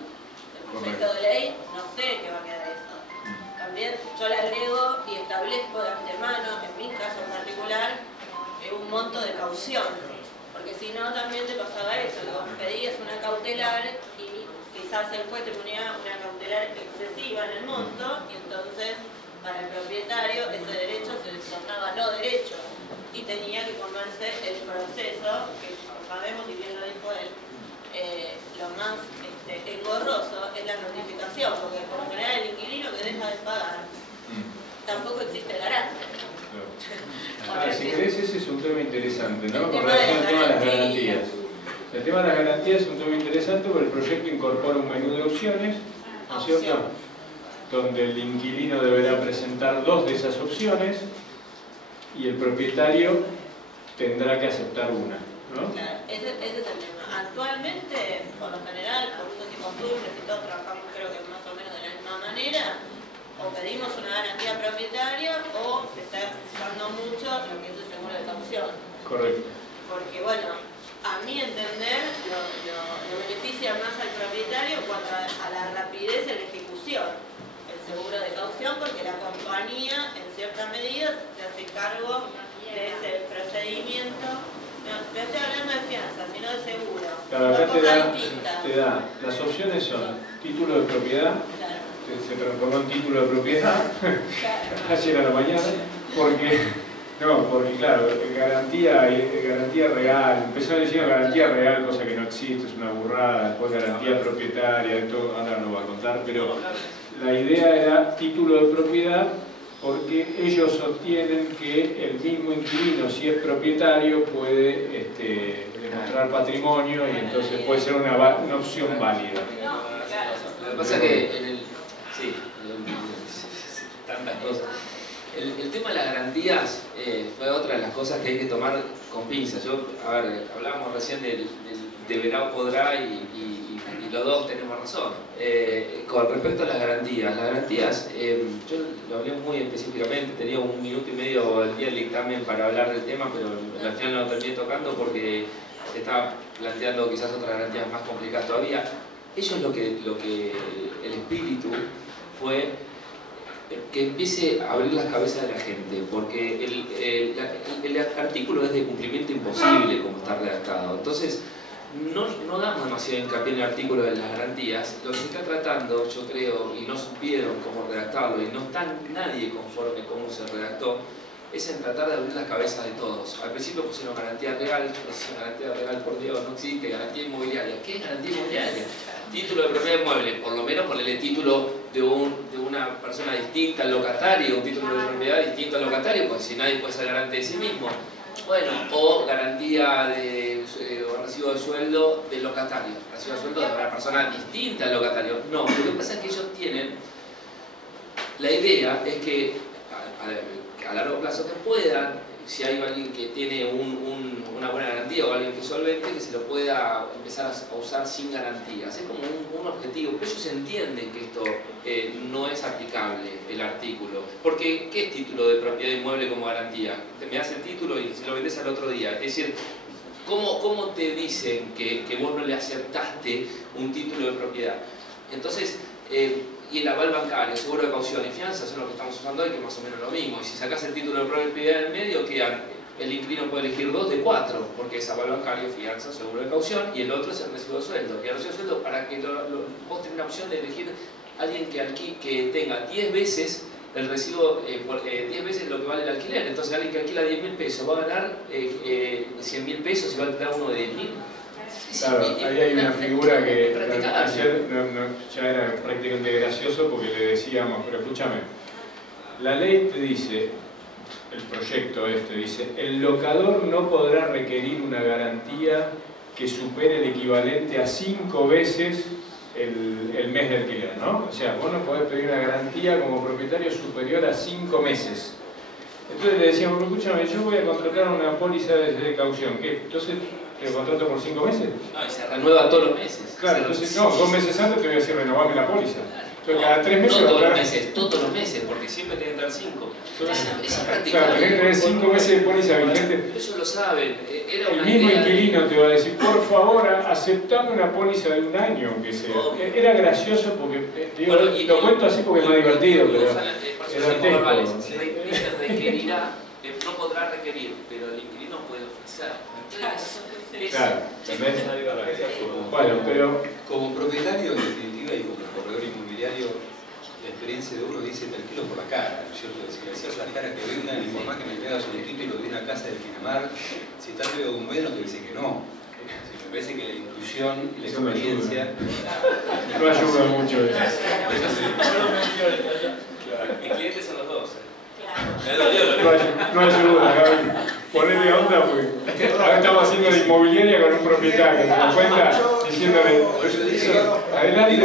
del proyecto de ley, no sé qué va a quedar eso. También yo le agrego y establezco de antemano, en mi caso en particular, un monto de caución. Porque si no, también te pasaba eso, que vos pedías una cautelar y quizás el juez te ponía una cautelar excesiva en el monto y entonces para el propietario ese derecho se tornaba no derecho y tenía que comerse el proceso, que sabemos, y bien lo dijo él, lo más engorroso es la notificación, porque por lo general el inquilino que deja de pagar tampoco existe garante. Si querés, ese es un tema interesante, ¿no? Con relación al tema de las garantías. El tema de las garantías es un tema interesante porque el proyecto incorpora un menú de opciones, ¿no es cierto? Donde el inquilino deberá presentar 2 de esas opciones y el propietario tendrá que aceptar una, ¿no? Claro, ese es el tema. Actualmente, por lo general, por usos y costumbres y todos trabajamos creo que más o menos de la misma manera. O pedimos una garantía propietaria o se está usando mucho lo que es el seguro de caución. Correcto. Porque bueno, a mi entender lo beneficia más al propietario en cuanto a la rapidez en la ejecución. El seguro de caución porque la compañía en cierta medida se hace cargo de ese procedimiento. No estoy hablando de fianza, sino de seguro. Claro, acá te da, las opciones son título de propiedad, claro, te se transformó en título de propiedad ayer a la mañana, porque claro, garantía real, empezó diciendo garantía real, cosa que no existe, es una burrada, después garantía propietaria, esto ahora no va a contar, pero la idea era título de propiedad porque ellos sostienen que el mismo inquilino, si es propietario, puede demostrar patrimonio y entonces puede ser una opción válida. Lo que pasa es que tantas cosas. El tema de las garantías fue otra de las cosas que hay que tomar con pinzas. Hablábamos recién del deberá o podrá y los dos tenemos razón. Con respecto a las garantías, yo lo hablé muy específicamente, tenía 1 minuto y medio el día del dictamen para hablar del tema, pero al final no lo terminé tocando porque se estaba planteando quizás otras garantías más complicadas todavía. Eso es lo que el espíritu fue que empiece a abrir las cabezas de la gente, porque el artículo es de cumplimiento imposible como está redactado. Entonces, no damos demasiado hincapié en el artículo de las garantías. Lo que se está tratando, yo creo, y no supieron cómo redactarlo, y no está nadie conforme cómo se redactó, es en tratar de abrir las cabezas de todos. Al principio pusieron garantía real, garantía real por Dios, no existe, garantía inmobiliaria. ¿Qué es garantía inmobiliaria? Título de propiedad inmueble, por lo menos ponerle título de una persona distinta al locatario, un título de propiedad distinto al locatario, pues si nadie puede ser garante de sí mismo. Bueno, o garantía o recibo de sueldo del locatario, recibo de sueldo de una persona distinta al locatario. No, lo que pasa es que ellos tienen, la idea es que a largo plazo que puedan, si hay alguien que tiene una buena garantía o alguien que es solvente, que se lo pueda empezar a usar sin garantías. Es como un objetivo, pero ellos entienden que esto no es aplicable, el artículo. Porque, ¿qué es título de propiedad inmueble como garantía? Me das el título y se lo vendes al otro día. Es decir, ¿cómo te dicen que vos no le aceptaste un título de propiedad? Entonces, y el aval bancario, seguro de caución y fianza son lo que estamos usando hoy, que es más o menos lo mismo. Y si sacás el título de propiedad en el medio, el inquilino puede elegir 2 de 4, porque es aval bancario, fianza, seguro de caución, y el otro es el recibo de sueldo. Y el recibo de sueldo, para que vos tengas la opción de elegir a alguien que tenga 10 veces el recibo, 10 veces lo que vale el alquiler. Entonces alguien que alquila 10.000 pesos va a ganar 100.000 pesos y va a alquilar uno de 10.000. Claro, ahí hay una figura que ayer ya era prácticamente gracioso porque le decíamos, pero escúchame, la ley te dice, el proyecto dice, el locador no podrá requerir una garantía que supere el equivalente a 5 veces el mes de alquiler, ¿no? O sea, vos no podés pedir una garantía como propietario superior a 5 meses. Entonces le decíamos, escúchame, yo voy a contratar una póliza de caución, ¿qué? Entonces, ¿te contrato por 5 meses? No, y se renueva todos los meses. Claro, entonces, no, 2 meses antes te voy a decir, renovame la póliza. Entonces, cada 3 meses... No todos los meses, porque siempre tienen que dar 5. Es prácticamente. Claro, tenés que tener 5 meses de póliza vigente. Ellos lo saben. El mismo inquilino te va a decir, por favor, aceptame una póliza de 1 año, aunque sea. Era gracioso porque, digo, bueno, lo cuento así porque es más divertido, pero... Requerirá, no podrá requerir, pero el inquilino puede ofrecer. Claro, bueno, pero como propietario, en definitiva, y como corredor inmobiliario, la experiencia de uno dice te alquilo por la cara, ¿no es cierto? Si le decías la cara que vengan, informás que me pegas un título de una casa de Pinamar, si estás feo de un mes no te dice que no. Me parece que la intuición y la experiencia no ayuda mucho. Mis clientes son los dos. No ayuda, Gaby. Ponele onda, porque ahora estamos haciendo de inmobiliaria con un propietario, ¿te das cuenta? Diciéndole, adelante,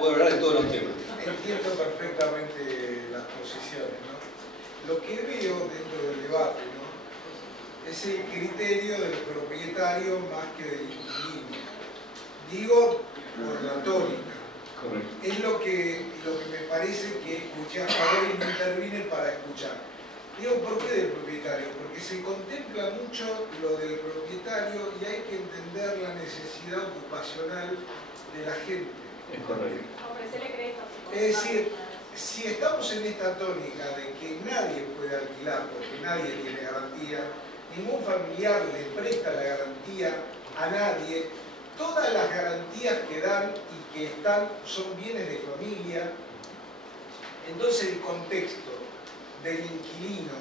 puedo hablar de todos los temas. Entiendo perfectamente las posiciones, ¿no? Lo que veo dentro del debate, ¿no?, es el criterio del propietario más que del inquilino. Digo por la tónica. Correcto. Es lo que me parece que escuché a favor y no intervine para escuchar. Digo, ¿por qué del propietario? Porque se contempla mucho lo del propietario y hay que entender la necesidad ocupacional de la gente. Es correcto. Ofrecerle créditos. Es decir, si estamos en esta tónica de que nadie puede alquilar porque nadie tiene garantía, ningún familiar le presta la garantía a nadie, todas las garantías que dan y que están son bienes de familia. Entonces el contexto del inquilino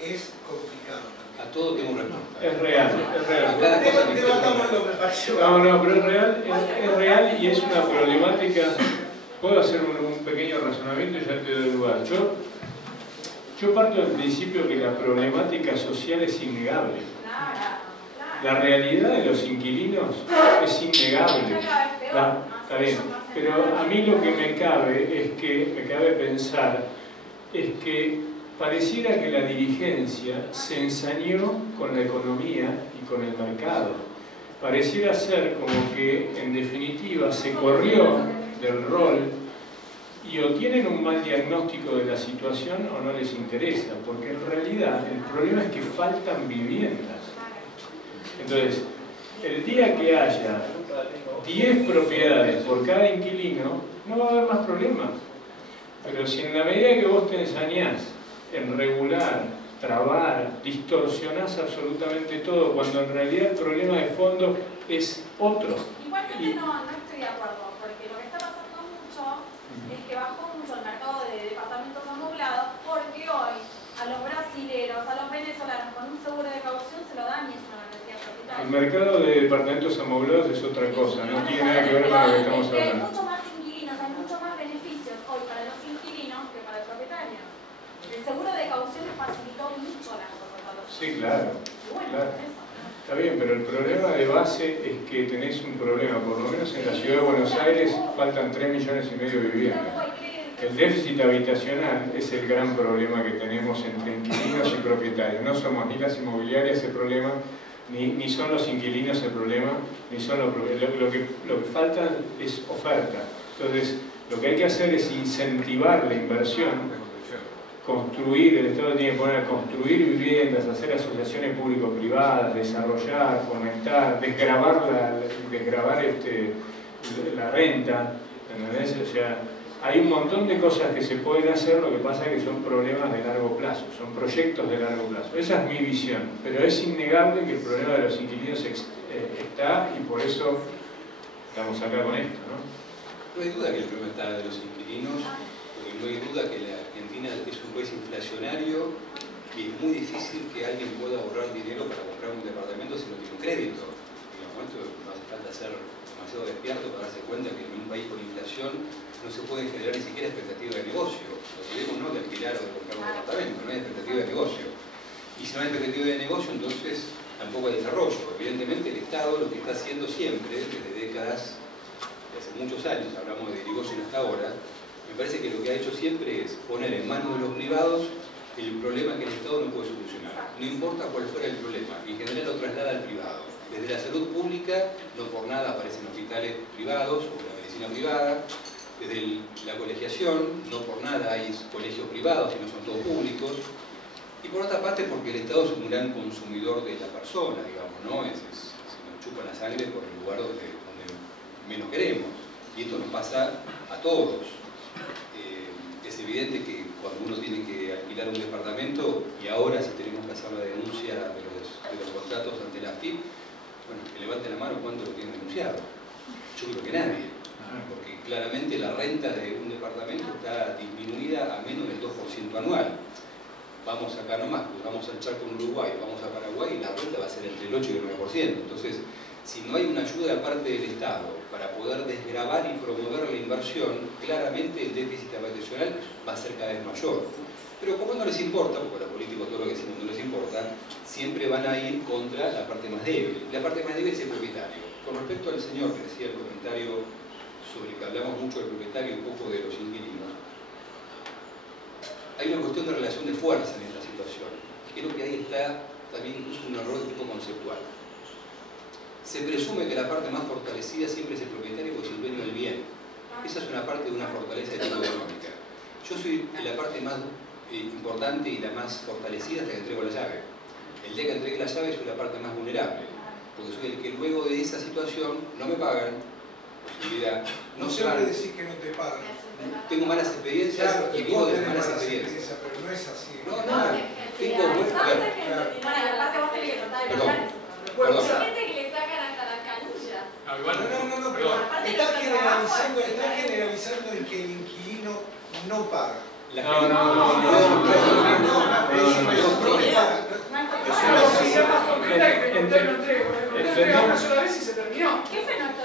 es complicado. A todo tengo respuesta. Es real, es real. No, pero es real y es una problemática. Puedo hacer un pequeño razonamiento y ya te doy lugar. Yo parto del principio que la problemática social es innegable. La realidad de los inquilinos es innegable. Está bien, pero a mí lo que me cabe pensar es que pareciera que la dirigencia se ensañó con la economía y con el mercado. Pareciera ser como que, en definitiva, se corrió del rol y o tienen un mal diagnóstico de la situación o no les interesa, porque en realidad el problema es que faltan viviendas. Entonces, el día que haya 10 propiedades por cada inquilino, no va a haber más problemas. Pero si en la medida que vos te ensañás en regular, trabar, distorsionás absolutamente todo, cuando en realidad el problema de fondo es otro. Igualmente no estoy de acuerdo, porque lo que está pasando mucho es que bajó mucho el mercado de departamentos amoblados, porque hoy a los brasileros, a los venezolanos con un seguro de caución se lo dan y es una garantía propietaria. El mercado de departamentos amoblados es otra cosa, no tiene nada que ver con lo que estamos hablando. Hay mucho más inquilinos, hay mucho más beneficios hoy para los inquilinos que para el propietario. El seguro de caución les facilitó mucho las cosas a los inquilinos. Sí, claro. Claro. Está bien, pero el problema de base es que tenés un problema, por lo menos en la ciudad de Buenos Aires faltan 3,5 millones de viviendas. El déficit habitacional es el gran problema que tenemos entre inquilinos y propietarios. No somos ni las inmobiliarias el problema, ni son los inquilinos el problema, ni son lo que falta es oferta. Entonces, lo que hay que hacer es incentivar la inversión, construir, el Estado tiene que poner a construir viviendas, hacer asociaciones público-privadas, desarrollar, fomentar, desgravar la renta, ¿entendés? O sea, hay un montón de cosas que se pueden hacer, lo que pasa es que son problemas de largo plazo, son proyectos de largo plazo. Esa es mi visión, pero es innegable que el problema de los inquilinos está y por eso estamos acá con esto, ¿no? No hay duda que el problema está de los inquilinos, porque no hay duda que la Argentina es un país inflacionario y es muy difícil que alguien pueda ahorrar dinero para comprar un departamento si no tiene un crédito. Digamos, esto no hace falta ser demasiado despierto para darse cuenta que en un país con inflación no se puede generar ni siquiera expectativa de negocio. Lo que queremos no de alquilar o de comprar un departamento, no hay expectativa de negocio. Y si no hay expectativa de negocio, entonces tampoco hay desarrollo. Evidentemente el Estado lo que está haciendo siempre, desde décadas, hace muchos años, hablamos de negocio hasta ahora, me parece que lo que ha hecho siempre es poner en manos de los privados el problema que el Estado no puede solucionar. No importa cuál fuera el problema, en general lo traslada al privado. Desde la salud pública, no por nada aparecen hospitales privados o la medicina privada. Desde la colegiación, no por nada hay colegios privados y no son todos públicos. Y por otra parte, porque el Estado es un gran consumidor de la persona, digamos, ¿no? Se nos chupa la sangre por el lugar donde menos queremos. Y esto nos pasa a todos. Es evidente que cuando uno tiene que alquilar un departamento, y ahora si tenemos que hacer la denuncia de los contratos ante la AFIP, bueno, que levante la mano cuánto lo tienen denunciado. Yo creo que nadie. Porque claramente la renta de un departamento está disminuida a menos del 2% anual. Vamos acá nomás, vamos al Chaco en Uruguay, vamos a Paraguay y la renta va a ser entre el 8 y el 9%. Entonces, si no hay una ayuda de parte del Estado para poder desgravar y promover la inversión, claramente el déficit habitacional va a ser cada vez mayor. Pero como no les importa, porque a los políticos todo lo que decimos no les importa, siempre van a ir contra la parte más débil. La parte más débil es el propietario. Con respecto al señor que decía el comentario sobre que hablamos mucho del propietario y un poco de los inquilinos, hay una cuestión de relación de fuerza en esta situación. Creo que ahí está también incluso un error de tipo conceptual. Se presume que la parte más fortalecida siempre es el propietario porque es el dueño del bien. Esa es una parte de una fortaleza de tipo económica. Yo soy la parte más importante y la más fortalecida hasta que entrego la llave. El día que entregue la llave soy la parte más vulnerable, porque soy el que luego de esa situación no me pagan, posibilidad, no siempre decís que no te pagan. Tengo malas experiencias, claro, y vivo de malas experiencias. Pero no es así. No, tengo buenas. Bueno, y aparte vos tenés que tratar de pagar eso. Perdón. Hay gente que le sacan hasta las canillas. No, pero está generalizando en que el inquilino no paga.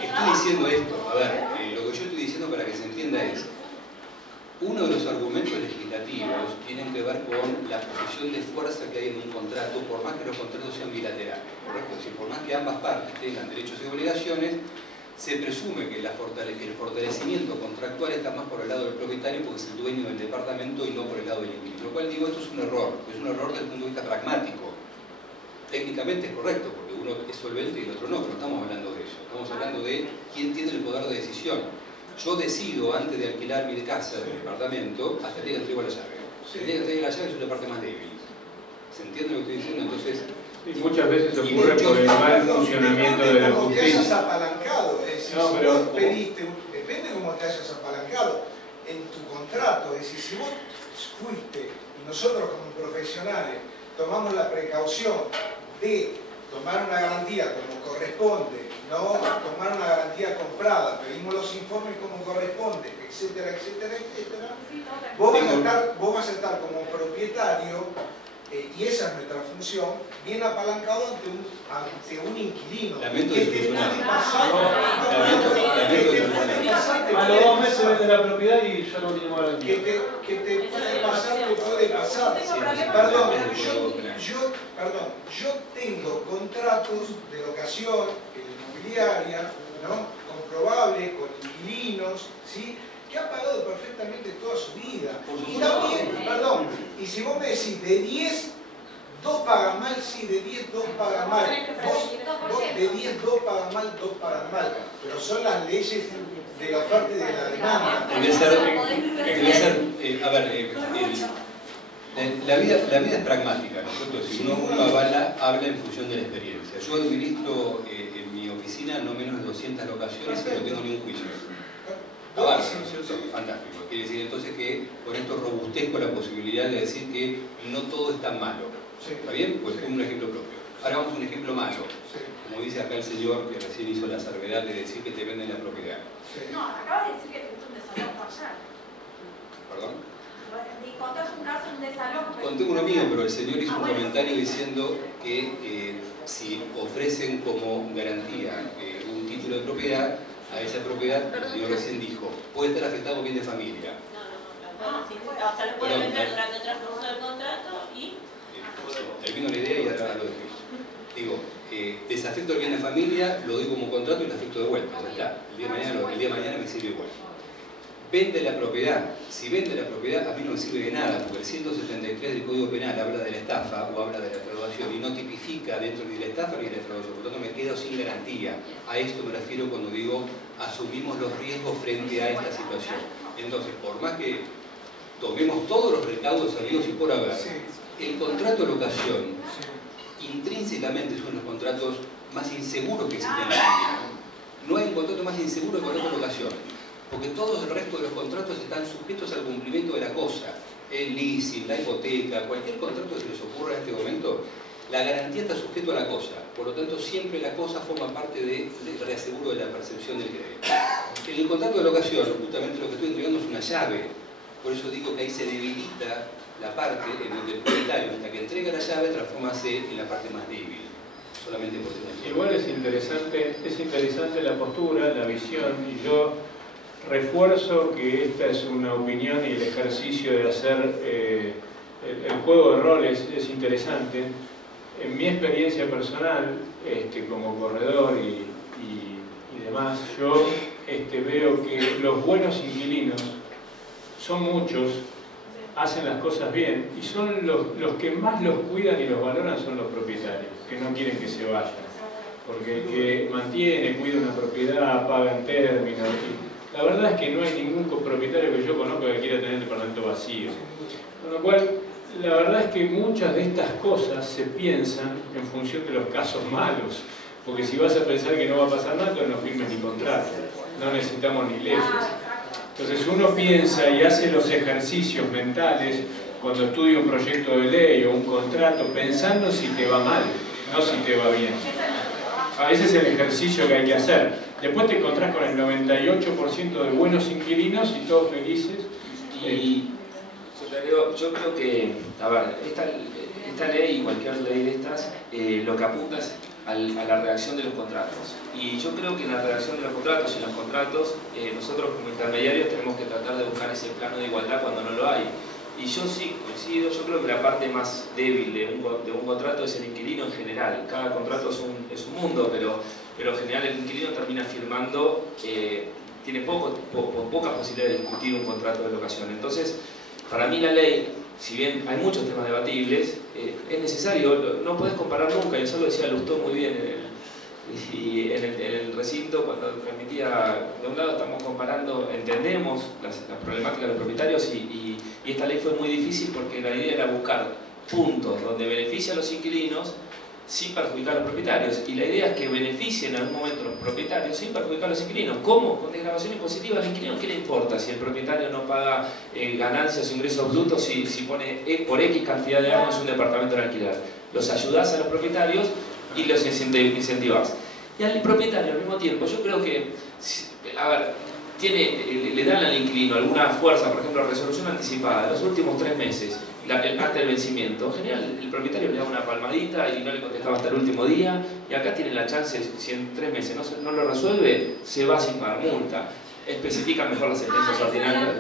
Estoy diciendo esto, a ver, lo que yo estoy diciendo para que se entienda es, uno de los argumentos legislativos tienen que ver con la posición de fuerza que hay en un contrato, por más que los contratos sean bilaterales, ¿correcto? Es decir, por más que ambas partes tengan derechos y obligaciones, se presume que el fortalecimiento contractual está más por el lado del propietario porque es el dueño del departamento y no por el lado del inquilino. Lo cual digo, esto es un error desde el punto de vista pragmático. Técnicamente es correcto, porque uno es solvente y el otro no, pero no estamos hablando de eso. Estamos hablando de quién tiene el poder de decisión. Yo decido, antes de alquilar mi casa, mi departamento, hasta el día que entrego la llave. El día que entrego la llave es la parte más débil. ¿Se entiende lo que estoy diciendo? Entonces, y muchas veces ocurre por el mal funcionamiento de la justicia. Te hayas apalancado, es decir, si vos pediste, depende de cómo te hayas apalancado en tu contrato, es decir, si vos fuiste y nosotros como profesionales tomamos la precaución de tomar una garantía como corresponde, no tomar una garantía comprada, pedimos los informes como corresponde, etcétera, etcétera, etcétera, vos vas a estar como propietario, y esa es nuestra función, bien apalancado ante un inquilino. Lamento que te puede pasar. A los 2 meses vende la propiedad y ya no tiene garantía. Que te puede pasar, Perdón, yo tengo contratos de locación inmobiliaria, ¿no? Comprobables con inquilinos, ¿sí? Que ha pagado perfectamente toda su vida. Y también, y si vos me decís de 10, 2 pagan mal, sí, de 10, 2 pagan mal. Vos de 10, 2 pagan mal, 2 pagan mal. Pero son las leyes de la oferta y de la demanda. La vida es pragmática, ¿no es cierto? Si uno habla en función de la experiencia. Yo administro en mi oficina no menos de 200 locaciones y no tengo ni un juicio. Avanza, ¿no es cierto? Fantástico. Quiere decir entonces que con esto robustezco la posibilidad de decir que no todo es tan malo. ¿Está bien? Pues pongo un ejemplo propio. Ahora vamos a un ejemplo malo. Como dice acá el señor que recién hizo la salvedad de decir que te venden la propiedad. No, acabas de decir que te gusta un desalojo ayer. ¿Perdón? Contaste un caso, un desalojo. Conté uno mío, pero el señor hizo un comentario diciendo que si ofrecen como garantía un título de propiedad, a esa propiedad, el señor recién dijo, puede estar afectado bien de familia. O sea, lo puede vender durante el transcurso del contrato y... Termino la idea y ahora lo dejo. Digo, desafecto el bien de familia, lo doy como contrato y lo afecto de vuelta. Ya está. El día de mañana me sirve igual. Vende la propiedad. Si vende la propiedad, a mí no me sirve de nada, porque el 173 del Código Penal habla de la estafa o habla de la defraudación y no tipifica dentro ni de la estafa ni de la defraudación. Por lo tanto, me quedo sin garantía. A esto me refiero cuando digo asumimos los riesgos frente a esta situación. Entonces, por más que tomemos todos los recaudos habidos y por haber, el contrato de locación intrínsecamente es uno de los contratos más inseguros que existen en la Argentina. No hay un contrato más inseguro que el contrato de locación, porque todos el resto de los contratos están sujetos al cumplimiento de la cosa. El leasing, la hipoteca, cualquier contrato que se les ocurra en este momento, la garantía está sujeto a la cosa. Por lo tanto, siempre la cosa forma parte del reaseguro de la percepción del crédito. En el contrato de locación, justamente lo que estoy entregando es una llave. Por eso digo que ahí se debilita la parte en donde el propietario, hasta que entrega la llave, transformase en la parte más débil. Solamente por tener. Igual es interesante la postura, la visión, y yo refuerzo que esta es una opinión y el ejercicio de hacer el juego de roles es interesante. En mi experiencia personal, como corredor y demás, yo veo que los buenos inquilinos son muchos, hacen las cosas bien, y son los que más los cuidan y los valoran son los propietarios, que no quieren que se vayan. Porque el que mantiene, cuida una propiedad, paga en términos. La verdad es que no hay ningún propietario que yo conozca que quiera tener el departamento vacío. Con lo cual, la verdad es que muchas de estas cosas se piensan en función de los casos malos. Porque si vas a pensar que no va a pasar nada, entonces no firmes ni contrato. No necesitamos ni leyes. Entonces uno piensa y hace los ejercicios mentales cuando estudia un proyecto de ley o un contrato pensando si te va mal, no si te va bien. Ese es el ejercicio que hay que hacer. Después te encontrás con el 98% de buenos inquilinos y todos felices. Y yo creo que, a ver, esta ley y cualquier ley de estas, lo que apunta es a la redacción de los contratos. Y yo creo que en la redacción de los contratos y en los contratos, nosotros como intermediarios tenemos que tratar de buscar ese plano de igualdad cuando no lo hay. Y yo sí coincido, yo creo que la parte más débil de un contrato es el inquilino en general. Cada contrato es un mundo, pero en general el inquilino termina firmando, tiene poca posibilidad de discutir un contrato de locación. Entonces, para mí la ley, si bien hay muchos temas debatibles, es necesario, no podés comparar nunca, y eso lo decía Lustó muy bien en el recinto cuando transmitía. De un lado estamos comparando, entendemos las problemáticas de los propietarios y esta ley fue muy difícil porque la idea era buscar puntos donde beneficia a los inquilinos sin perjudicar a los propietarios, y la idea es que beneficien en algún momento a los propietarios sin perjudicar a los inquilinos. ¿Cómo? Con desgravación impositiva. Al inquilino, ¿qué le importa si el propietario no paga ganancias o ingresos brutos si pone por X cantidad de años un departamento en alquiler? Los ayudás a los propietarios y los incentivás. Y al propietario al mismo tiempo, yo creo que, a ver, le dan al inquilino alguna fuerza, por ejemplo, resolución anticipada, los últimos 3 meses, el acta del vencimiento. En general, el propietario le da una palmadita y no le contestaba hasta el último día, y acá tiene la chance, si en 3 meses no lo resuelve, se va sin pagar multa. Especifica mejor las sentencias ordinarias.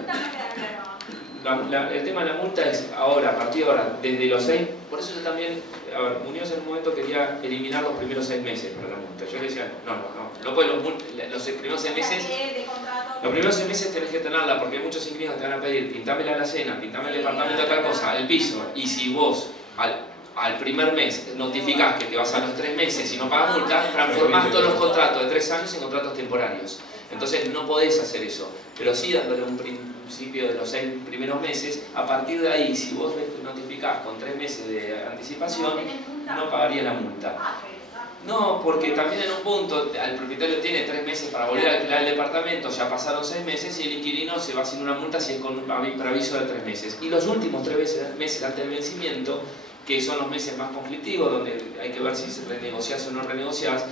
El tema de la multa es ahora, a partir de ahora, desde los 6, por eso yo también, a ver, Muñoz en un momento quería eliminar los primeros 6 meses para la multa. Yo le decía, no puedes los primeros 6 meses, los primeros 6 meses tenés que tenerla, porque muchos inquilinos te van a pedir, pintame la alacena, pintame el departamento, tal cosa, el piso, y si vos al primer mes notificás que te vas a los 3 meses y no pagas multa, transformás todos los contratos de 3 años en contratos temporarios. Entonces no podés hacer eso, pero sí dándole un principio de los 6 primeros meses. A partir de ahí, si vos notificás con 3 meses de anticipación, no pagaría la multa. No, porque también en un punto el propietario tiene 3 meses para volver a alquilar el departamento, ya pasaron 6 meses y el inquilino se va sin una multa si es con un preaviso de 3 meses. Y los últimos 3 meses antes del vencimiento, que son los meses más conflictivos, donde hay que ver si se renegociás o no renegociás,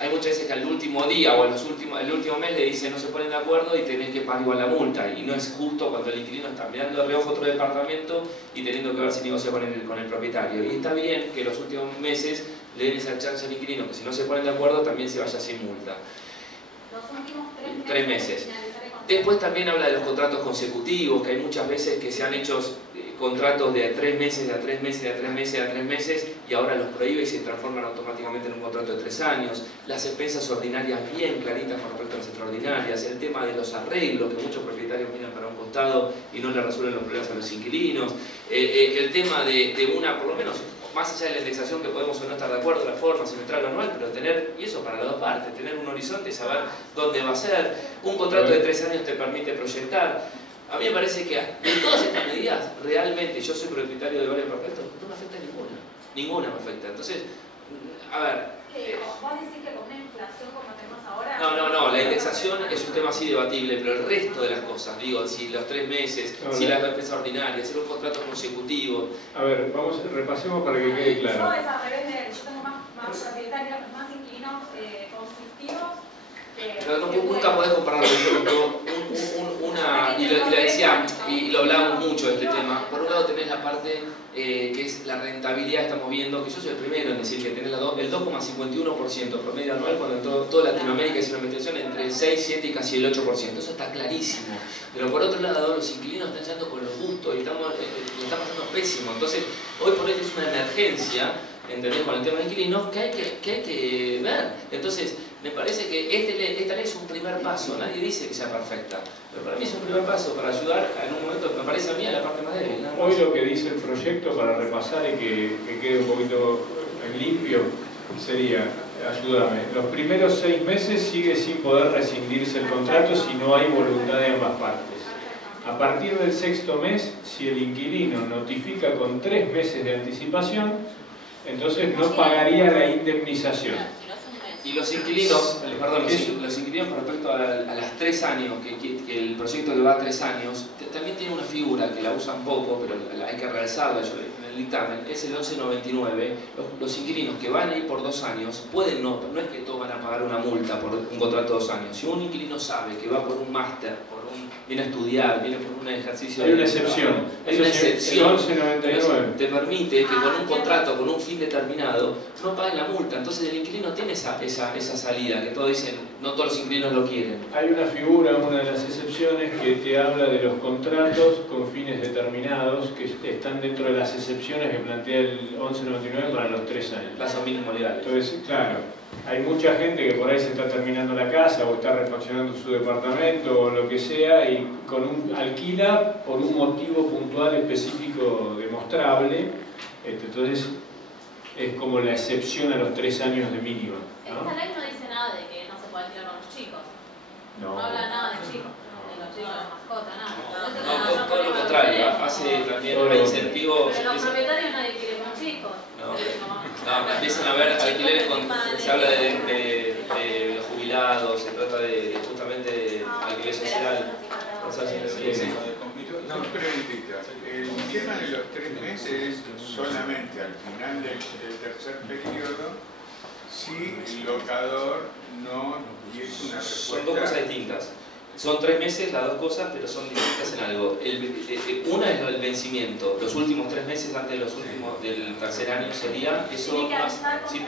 hay muchas veces que al último día o el último mes le dicen no se ponen de acuerdo y tenés que pagar igual la multa, y no es justo cuando el inquilino está mirando de reojo otro departamento y teniendo que ver si negocia con el propietario. Y está bien que los últimos meses le den esa chance al inquilino, que si no se ponen de acuerdo también se vaya sin multa. Los últimos 3 meses. Después también habla de los contratos consecutivos, que hay muchas veces que se han hecho contratos de 3 meses, de a 3 meses, de a 3 meses, de a 3 meses, y ahora los prohíbe y se transforman automáticamente en un contrato de 3 años. Las expensas ordinarias bien claritas con respecto a las extraordinarias. El tema de los arreglos, que muchos propietarios miran para un costado y no le resuelven los problemas a los inquilinos. El tema de una, por lo menos, más allá de la indexación que podemos o no estar de acuerdo, la forma semestral o anual, pero tener, y eso para las dos partes, tener un horizonte, saber dónde va a ser. Un contrato de 3 años te permite proyectar. A mí me parece que de todas estas medidas, realmente, yo soy propietario de varios departamentos, no me afecta ninguna me afecta. Entonces, a ver... ¿Vos decís que con una inflación como tenemos ahora? No, la indexación es un tema así debatible, pero el resto de las cosas, digo, si los 3 meses, si las expensas ordinarias, si los contratos consecutivos... A ver, repasemos para que quede claro. Yo es al revés de él, yo tengo más propietarios, más inquilinos conflictivos. Pero nunca podés compararlo. Y lo decía, y lo hablábamos mucho de este tema. Por un lado tenés la parte que es la rentabilidad, estamos viendo, que yo soy el primero en decir que tenés el 2,51% promedio anual, cuando en toda Latinoamérica es una investigación entre el 6, 7 y casi el 8%. Eso está clarísimo. Pero por otro lado, los inquilinos están yendo con lo justo y lo están pasando pésimo. Entonces, hoy por hoy es una emergencia, ¿entendés? Con el tema de inquilinos que hay que ver. Entonces, me parece que esta ley es un primer paso. Nadie dice que sea perfecta, pero para mí es un primer paso para ayudar en un momento que me parece a mí a la parte más débil. Hoy lo que dice el proyecto, para repasar y que quede un poquito limpio, sería, ayúdame, los primeros 6 meses sigue sin poder rescindirse el contrato si no hay voluntad de ambas partes. A partir del 6º mes, si el inquilino notifica con 3 meses de anticipación, entonces no pagaría la indemnización. Y los inquilinos, los inquilinos con respecto a las 3 años, que el proyecto que va a 3 años, también tiene una figura que la usan poco, pero hay que realzarla, yo en el dictamen, es el 1199. Los inquilinos que van a ir por 2 años, pueden no es que todos van a pagar una multa por un contrato de 2 años. Si un inquilino sabe que va por un máster, viene a estudiar, viene por un ejercicio... Hay una excepción. Hay una excepción. El 1199. Te permite que con un contrato, con un fin determinado, no paguen la multa. Entonces el inquilino tiene esa salida, que todos dicen, no todos los inquilinos lo quieren. Hay una figura, una de las excepciones, que te habla de los contratos con fines determinados, que están dentro de las excepciones que plantea el 1199 para los 3 años. Plazo mínimo legal. Entonces, claro, hay mucha gente que por ahí se está terminando la casa o está refaccionando su departamento o lo que sea y alquila por un motivo puntual específico demostrable. Entonces es como la excepción a los 3 años de mínima, ¿no? Esta ley no dice nada de que no se puede alquilar con los chicos. No Habla nada de chicos, de los chicos de mascota, nada. No, todo lo contrario, hace también un incentivo. Pero los propietarios nadie quiere con chicos. No, empiezan a haber alquileres se habla de los jubilados, se trata justamente de alquiler social. Una preguntita. El tema de los 3 meses es solamente al final del tercer periodo si el locador no diese una respuesta. Son 2 cosas distintas. Son 3 meses las 2 cosas, pero son distintas en algo. Una es el vencimiento. Los últimos 3 meses antes de del tercer año sería eso. Si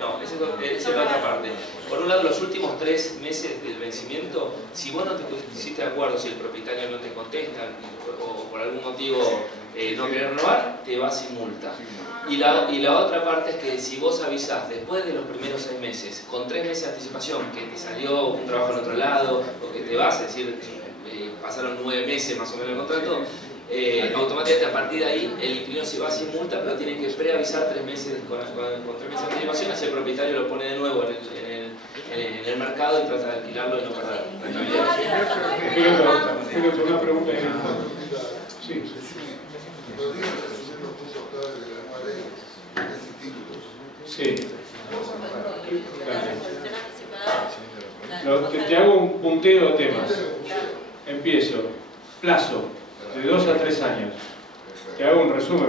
no, esa es la otra parte. Por un lado, los últimos 3 meses del vencimiento, si vos no te pusiste de acuerdo, si el propietario no te contesta o por algún motivo no querés renovar, te vas sin multa. Y la otra parte es que si vos avisás después de los primeros 6 meses, con 3 meses de anticipación, que te salió un trabajo en otro lado, o que te vas, es decir, pasaron 9 meses más o menos el contrato, automáticamente a partir de ahí el inquilino se va sin multa, pero tiene que preavisar 3 meses con 3 meses de anticipación, así el propietario lo pone de nuevo en el mercado y trata de alquilarlo y no pagar rentabilidad. Una pregunta en el fondo. Sí. Sí. Te hago un punteo de temas. Empiezo. Plazo. De 2 a 3 años. Te hago un resumen.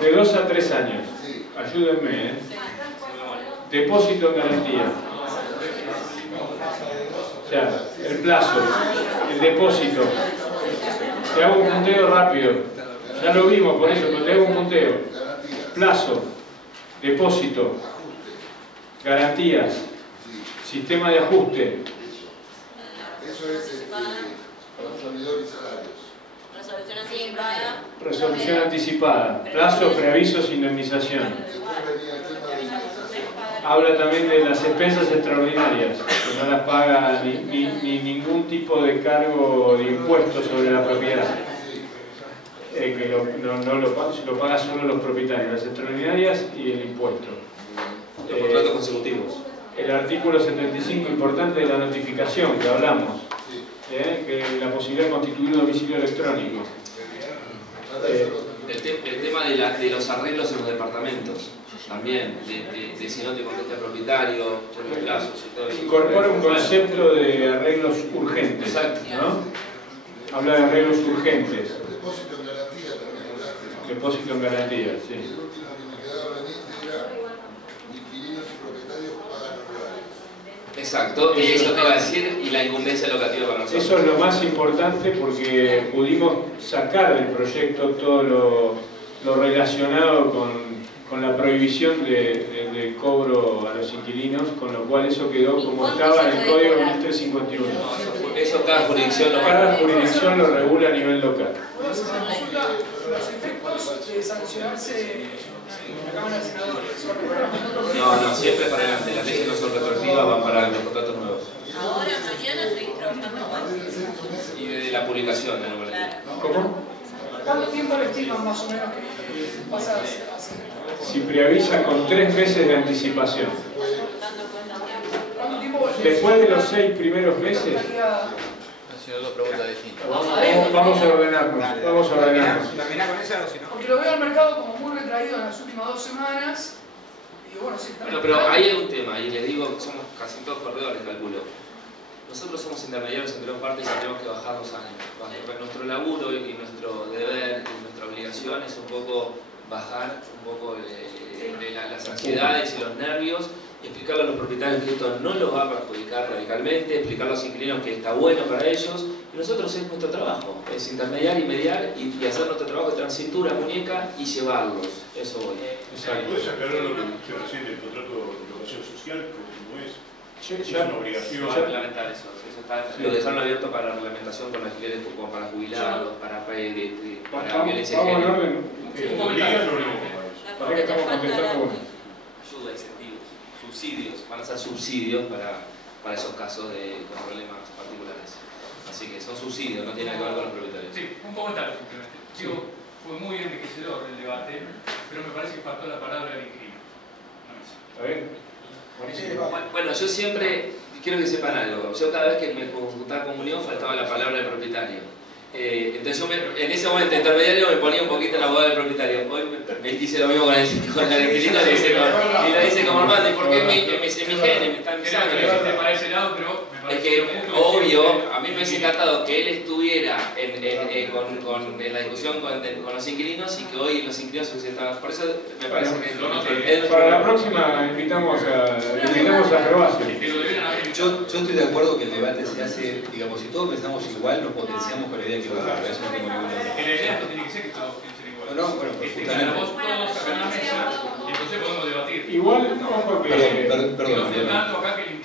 De 2 a 3 años. Ayúdenme. Depósito en garantía. O sea, el plazo, el depósito. Te hago un punteo rápido. Ya lo vimos por eso, pero te hago un punteo. Plazo, depósito, garantías, sistema de ajuste. Eso es consumidor y salarios. Resolución anticipada. Resolución anticipada. Plazo, preavisos, indemnización. Habla también de las expensas extraordinarias, que no las paga ni ningún tipo de cargo de impuesto sobre la propiedad. Que lo paga solo los propietarios, las extraordinarias y el impuesto. Los contratos consecutivos. El artículo 75, importante de la notificación, que hablamos, que la posibilidad de constituir un domicilio electrónico. El tema de los arreglos en los departamentos, también, de si no te contesta el propietario, por los plazos y todo eso. Incorpora un concepto de arreglos urgentes, ¿no? Habla de arreglos urgentes. Depósito en garantía también. Depósito en garantía, sí. El último que me quedaba pendiente era inquilinos y propietarios pagan honorarios. Exacto, y eso te va a decir, y la incumbencia locativa para nosotros. Eso es lo más importante porque pudimos sacar del proyecto todo lo relacionado con la prohibición de cobro a los inquilinos, con lo cual eso quedó como estaba en el Código 1351. Eso cada jurisdicción lo regula a nivel local. Los efectos de sancionarse en la Cámara de Senadores. No, siempre para adelante. Las leyes no son retroactivas, van para los contratos nuevos. Ahora, mañana seguís trabajando más. Y desde la publicación de la ¿Cómo? ¿Cuánto tiempo le estiman más o menos que pasa a hacer? Si preavisa con 3 meses de anticipación. Después de los 6 primeros meses. Dos preguntas distintas. Vamos a ordenarnos. ¿Terminá con esa o si no? Porque lo veo al mercado como muy retraído en las últimas 2 semanas. Y bueno, sí, pero ahí hay un tema, y les digo, somos casi todos corredores, calculo. nosotros somos intermediarios entre dos partes y tenemos que bajar los ánimos. Nuestro laburo y nuestro deber y nuestra obligación es un poco bajar un poco las ansiedades y los nervios, explicarle a los propietarios que esto no los va a perjudicar radicalmente, explicar a los inquilinos que está bueno para ellos, y nosotros es nuestro trabajo, es intermediar y mediar y hacer nuestro trabajo de cintura, muñeca y llevarlos, eso voy. ¿Puedes aclarar lo que usted recién del contrato de locación social, cómo es? Es una obligación. Va a reglamentar eso, lo dejaron abierto para la reglamentación con alquileres como para jubilados, para violencia de género. ¿Obligan o no? ¿Para qué estamos contestando? Ayuda, incentivos, subsidios, van a ser subsidios para esos casos con problemas particulares. Así que son subsidios, no tienen que ver con los propietarios. Sí, un comentario simplemente. Digo, fue muy enriquecedor el debate, pero me parece que faltó la palabra del inquilino. ¿Está bien? Bueno, yo siempre quiero que sepan algo. Yo cada vez que me juntaba con Unión faltaba la palabra del propietario. Entonces yo en ese momento intermediario me ponía un poquito en la boda del propietario. Hoy me hice lo mismo con el inquilino y lo hice como hermano, porque es mi gene, me está en mi sangre. Es que, obvio, a mí me hubiese encantado que él estuviera en la discusión con los inquilinos y que hoy los inquilinos se estaban. Por eso me parece que... Para la próxima invitamos a Gervasio. Yo estoy de acuerdo que el debate se hace, digamos, si todos pensamos igual, nos potenciamos con la idea que lo que eso no tengo ninguna duda. La idea no tiene que ser que todos piensen igual. No, bueno, que justamente. vos todos acá en la mesa y entonces podemos debatir. Igual, no, porque... Perdón,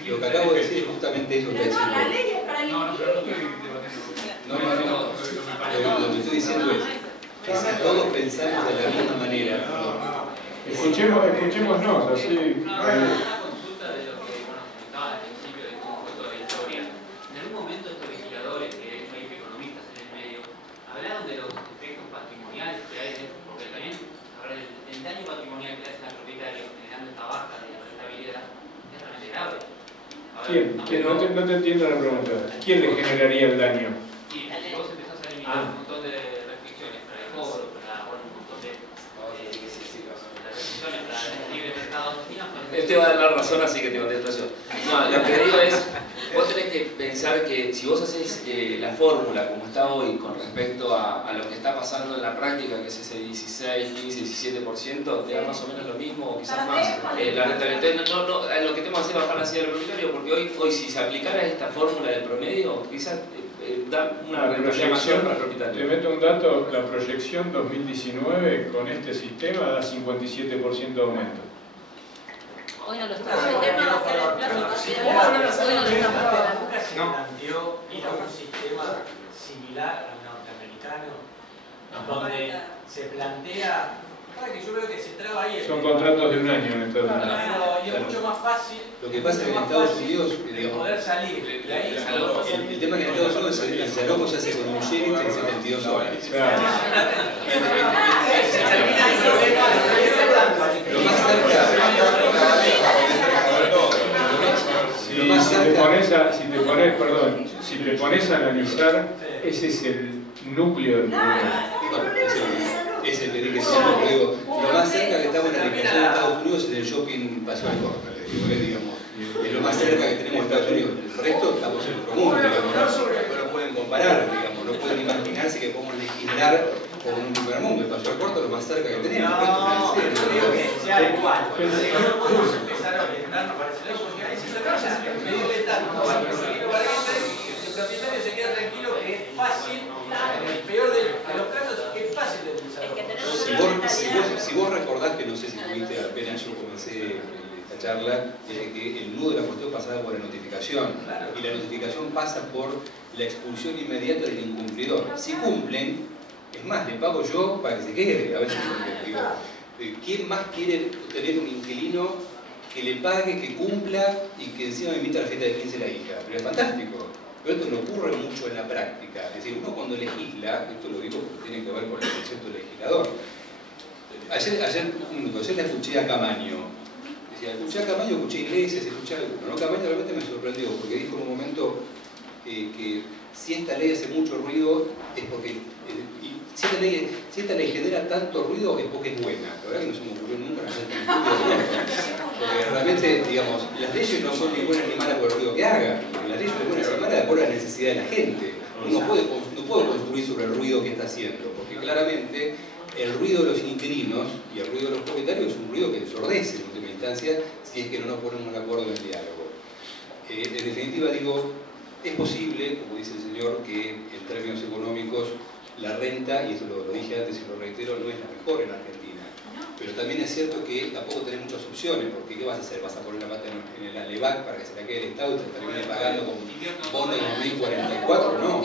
lo que acabo de decir es justamente eso que está diciendo. La ley es para el No, pero no estoy debatiendo. Lo que estoy diciendo es que si todos pensamos de la misma manera... Escuchémonos, así... ¿Quién? No te entiendo la pregunta. ¿Quién le generaría el daño? Y vos empezás a eliminar un montón de restricciones para el cobro, para un montón de restricciones para el libre mercado. Él te va a dar la razón, así que te contesto yo. No, lo que digo es, vos tenés que pensar que si vos haces la fórmula como está hoy con respecto a lo que está pasando en la práctica, que es ese 16, 15, 17%, te da más o menos lo mismo o quizás más. La rentabilidad, lo que tenemos que hacer es bajar la ansiedad del propietario, porque hoy si se aplicara esta fórmula del promedio, quizás da una rentabilidad mayor para el propietario. Te meto un dato, la proyección 2019 con este sistema da 57% de aumento. Hoy no lo estamos. El tema va a ser el plazo considerado. Hoy no lo estamos. Nunca se planteó ir a un sistema similar al norteamericano, donde se plantea, que yo veo que se traba ahí. Son contratos de un año en Estados Unidos. Y es mucho más fácil. Lo que pasa es que en Estados Unidos, poder salir de ahí. El tema es que en Estados Unidos el cerrojo se hace con un sheriff en 72 horas. Lo más cerca. Si te pones a analizar, ese es el núcleo del problema. Es el que dije siempre, pero digo, lo más cerca que estamos en la legislación de Estados Unidos es el shopping Paseo del Corte, digamos. Es lo más cerca que tenemos de Estados Unidos. El resto estamos en otro mundo, digamos. No lo pueden comparar, digamos, no pueden imaginarse que podemos legislar como en un primer mundo. El Paseo del Corte es lo más cerca que tenemos. No, yo digo que sea igual. No podemos empezar a orientarnos para ese lado, porque ahí se trata de medirle tanto al propietario para que el propietario se quede tranquilo que es fácil, en el peor de los casos, es fácil de utilizar. Si vos recordás que no sé si tuviste apenas yo comencé esta charla, que el nudo de la cuestión pasaba por la notificación, y la notificación pasa por la expulsión inmediata del incumplidor. Si cumplen, es más, le pago yo para que se quede. A veces digo, ¿quién más quiere tener un inquilino que le pague, que cumpla y que encima me invita a la fiesta de 15 de la hija? Pero es fantástico. Pero esto no ocurre mucho en la práctica. Es decir, uno cuando legisla, esto lo digo porque tiene que ver con el concepto del legislador. Ayer le escuché a Camaño. Decía, escuché a Camaño, escuché Iglesias, escuché a alguno. ¿No? Camaño realmente me sorprendió porque dijo en un momento que si esta ley hace mucho ruido es porque... si esta ley genera tanto ruido es porque es buena. La verdad que no se me ocurrió nunca hacer un estudio de porque realmente, digamos, las leyes no son ni buenas ni malas por el ruido que hagan. Las leyes de buenas y malas necesidad de la gente. Uno no puede construir sobre el ruido que está haciendo, porque claramente el ruido de los inquilinos y el ruido de los propietarios es un ruido que ensordece en última instancia si es que no nos ponemos de acuerdo en el diálogo. En definitiva, digo, es posible, como dice el señor, que en términos económicos la renta, y eso lo dije antes y lo reitero, no es la mejor en Argentina. Pero también es cierto que tampoco tenés muchas opciones, porque ¿qué vas a hacer? ¿Vas a poner la plata en el ALEVAC para que se la quede el Estado y te termine pagando con bonos de 2044? No.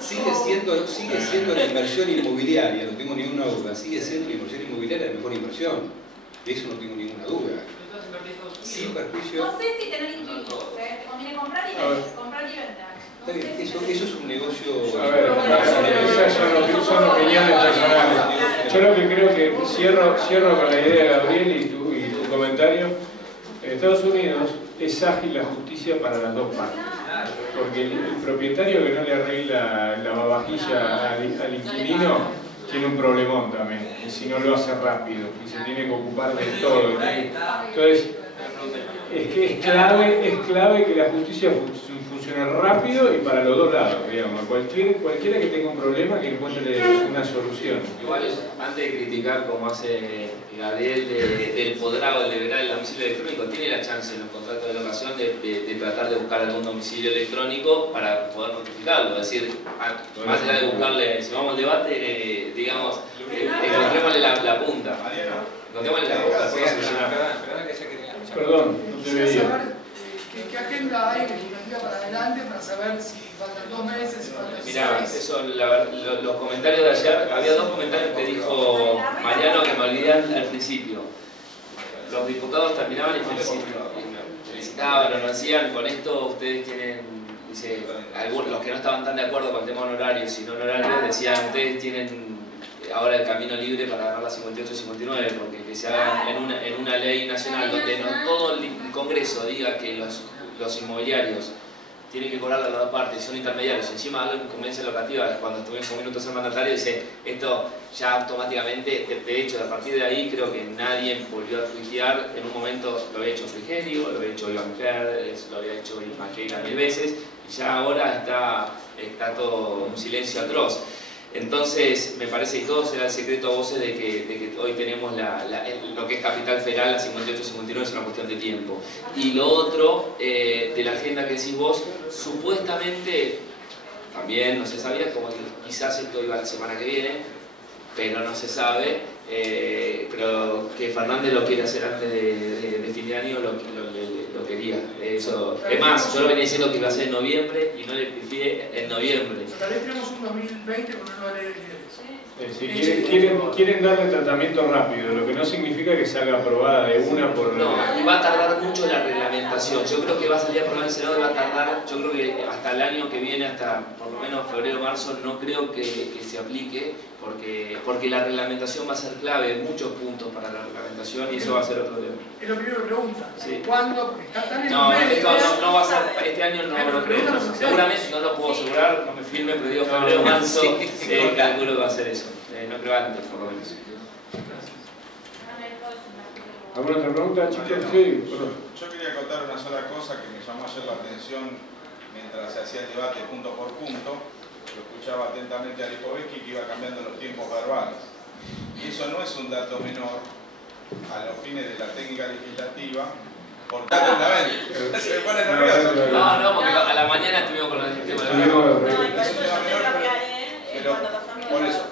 Sigue siendo la inversión inmobiliaria, no tengo ninguna duda, sigue siendo la inversión inmobiliaria la mejor inversión. De eso no tengo ninguna duda. Sin perjuicio. No sé si tener inquilinos, te conviene comprar y vender. Está bien, eso es un negocio. A ver, esas son opiniones personales. Yo lo que creo que cierro con la idea de Gabriel y tu comentario. En Estados Unidos es ágil la justicia para las dos partes. Porque el propietario que no le arregla la lavavajilla al inquilino tiene un problemón también. Y si no lo hace rápido y se tiene que ocupar de todo. Entonces, es clave que la justicia funcione rápido y para los dos lados, digamos. Cualquiera que tenga un problema que encuentre una solución. Igual, antes de criticar como hace Gabriel del podrado, el liberar el domicilio electrónico, tiene la chance en los contratos de locación de tratar de buscar algún domicilio electrónico para poder notificarlo. Es decir, más allá de buscarle, si vamos al debate, digamos, encontrémosle la punta. Encontrémosle la punta. Perdón, no te veía. ¿Qué agenda hay legislativa para adelante para saber si faltan 2 meses, si faltan 6? Mirá, eso, los comentarios de ayer, había 2 comentarios que dijo Mariano que me olvidé al principio. Los diputados terminaban y felicitaban o no hacían, con esto ustedes tienen, dice, los que no estaban tan de acuerdo con el tema honorarios y no honorarios, decían, ustedes tienen ahora el camino libre para ganar la 58 y 59, porque que se hagan en una ley nacional donde no todo el Congreso diga que los inmobiliarios tienen que cobrar a las dos partes, son intermediarios, encima algo en conveniencia locativa, cuando estuve en 5 minutos el mandatario, dice, esto ya automáticamente, de hecho, a partir de ahí creo que nadie volvió a tuitear, en un momento lo había hecho Frigerio, lo había hecho Iván Pérez, lo había hecho Maqueira 1000 veces, y ya ahora está todo un silencio atroz. Entonces, me parece, y todo será el secreto a voces de que hoy tenemos lo que es Capital Federal, la 58-59, es una cuestión de tiempo. Y lo otro, de la agenda que decís vos, supuestamente, también no se sabía, como que quizás esto iba la semana que viene, pero no se sabe, pero que Fernández lo quiere hacer antes de fin de año, lo quería. Eso, es más, yo lo venía diciendo que iba a ser en noviembre y no le pifié en noviembre. Tal vez tenemos un 2020 con una nueva ley de alquileres. Quieren darle tratamiento rápido, lo que no significa que salga aprobada de una por... No, y va a tardar mucho la reglamentación. Yo creo que va a salir aprobada en el Senado y va a tardar, yo creo que hasta el año que viene, hasta por lo menos febrero o marzo, no creo que se aplique, porque la reglamentación va a ser clave en muchos puntos para la reglamentación y eso va a ser otro tema. Es lo primero que pregunta. Sí. ¿Cuándo? Porque está tan en No, el medio. no va a ser, este año no lo creo. Seguramente no lo puedo asegurar, no me firme, pero digo febrero o marzo, calculo que va a ser eso. No creo antes, por lo menos. ¿Alguna otra pregunta, chicos? Sí, perdón. Yo quería contar una sola cosa que me llamó ayer la atención mientras se hacía el debate punto por punto. Lo escuchaba atentamente a Lipovetsky que iba cambiando los tiempos verbales. Y eso no es un dato menor a los fines de la técnica legislativa, porque se me pone nervioso. No, porque a la mañana estuvimos con el tema de pero por eso,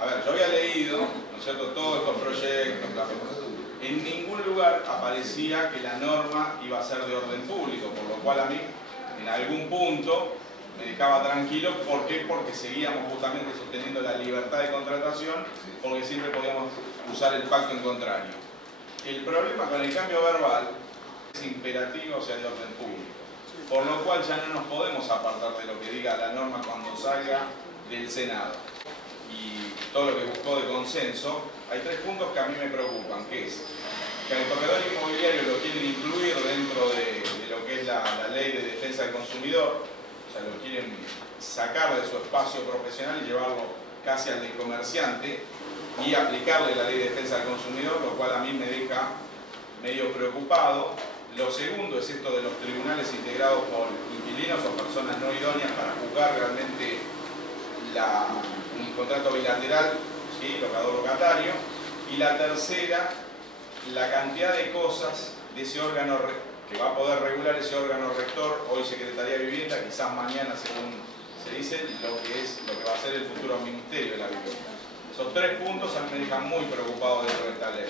a ver, yo había leído, ¿no es cierto?, todos estos proyectos, en ningún lugar aparecía que la norma iba a ser de orden público, por lo cual a mí, en algún punto, me dejaba tranquilo. ¿Por qué? Porque seguíamos justamente sosteniendo la libertad de contratación, porque siempre podíamos usar el pacto en contrario. El problema con el cambio verbal es imperativo, o sea, de orden público, por lo cual ya no nos podemos apartar de lo que diga la norma cuando salga del Senado. Y todo lo que buscó de consenso, hay 3 puntos que a mí me preocupan, que es que al corredor inmobiliario lo quieren incluir dentro de lo que es la ley de defensa del consumidor, o sea, lo quieren sacar de su espacio profesional y llevarlo casi al de comerciante y aplicarle la ley de defensa del consumidor, lo cual a mí me deja medio preocupado. Lo segundo es esto de los tribunales integrados por inquilinos o personas no idóneas para juzgar realmente un contrato bilateral, ¿sí? Locador-locatario. Y la tercera, la cantidad de cosas de ese órgano que va a poder regular ese órgano rector, hoy Secretaría de Vivienda, quizás mañana, según se dice, lo que va a ser el futuro Ministerio de la Vivienda. Esos tres puntos a mí me dejan muy preocupado dentro de esta ley.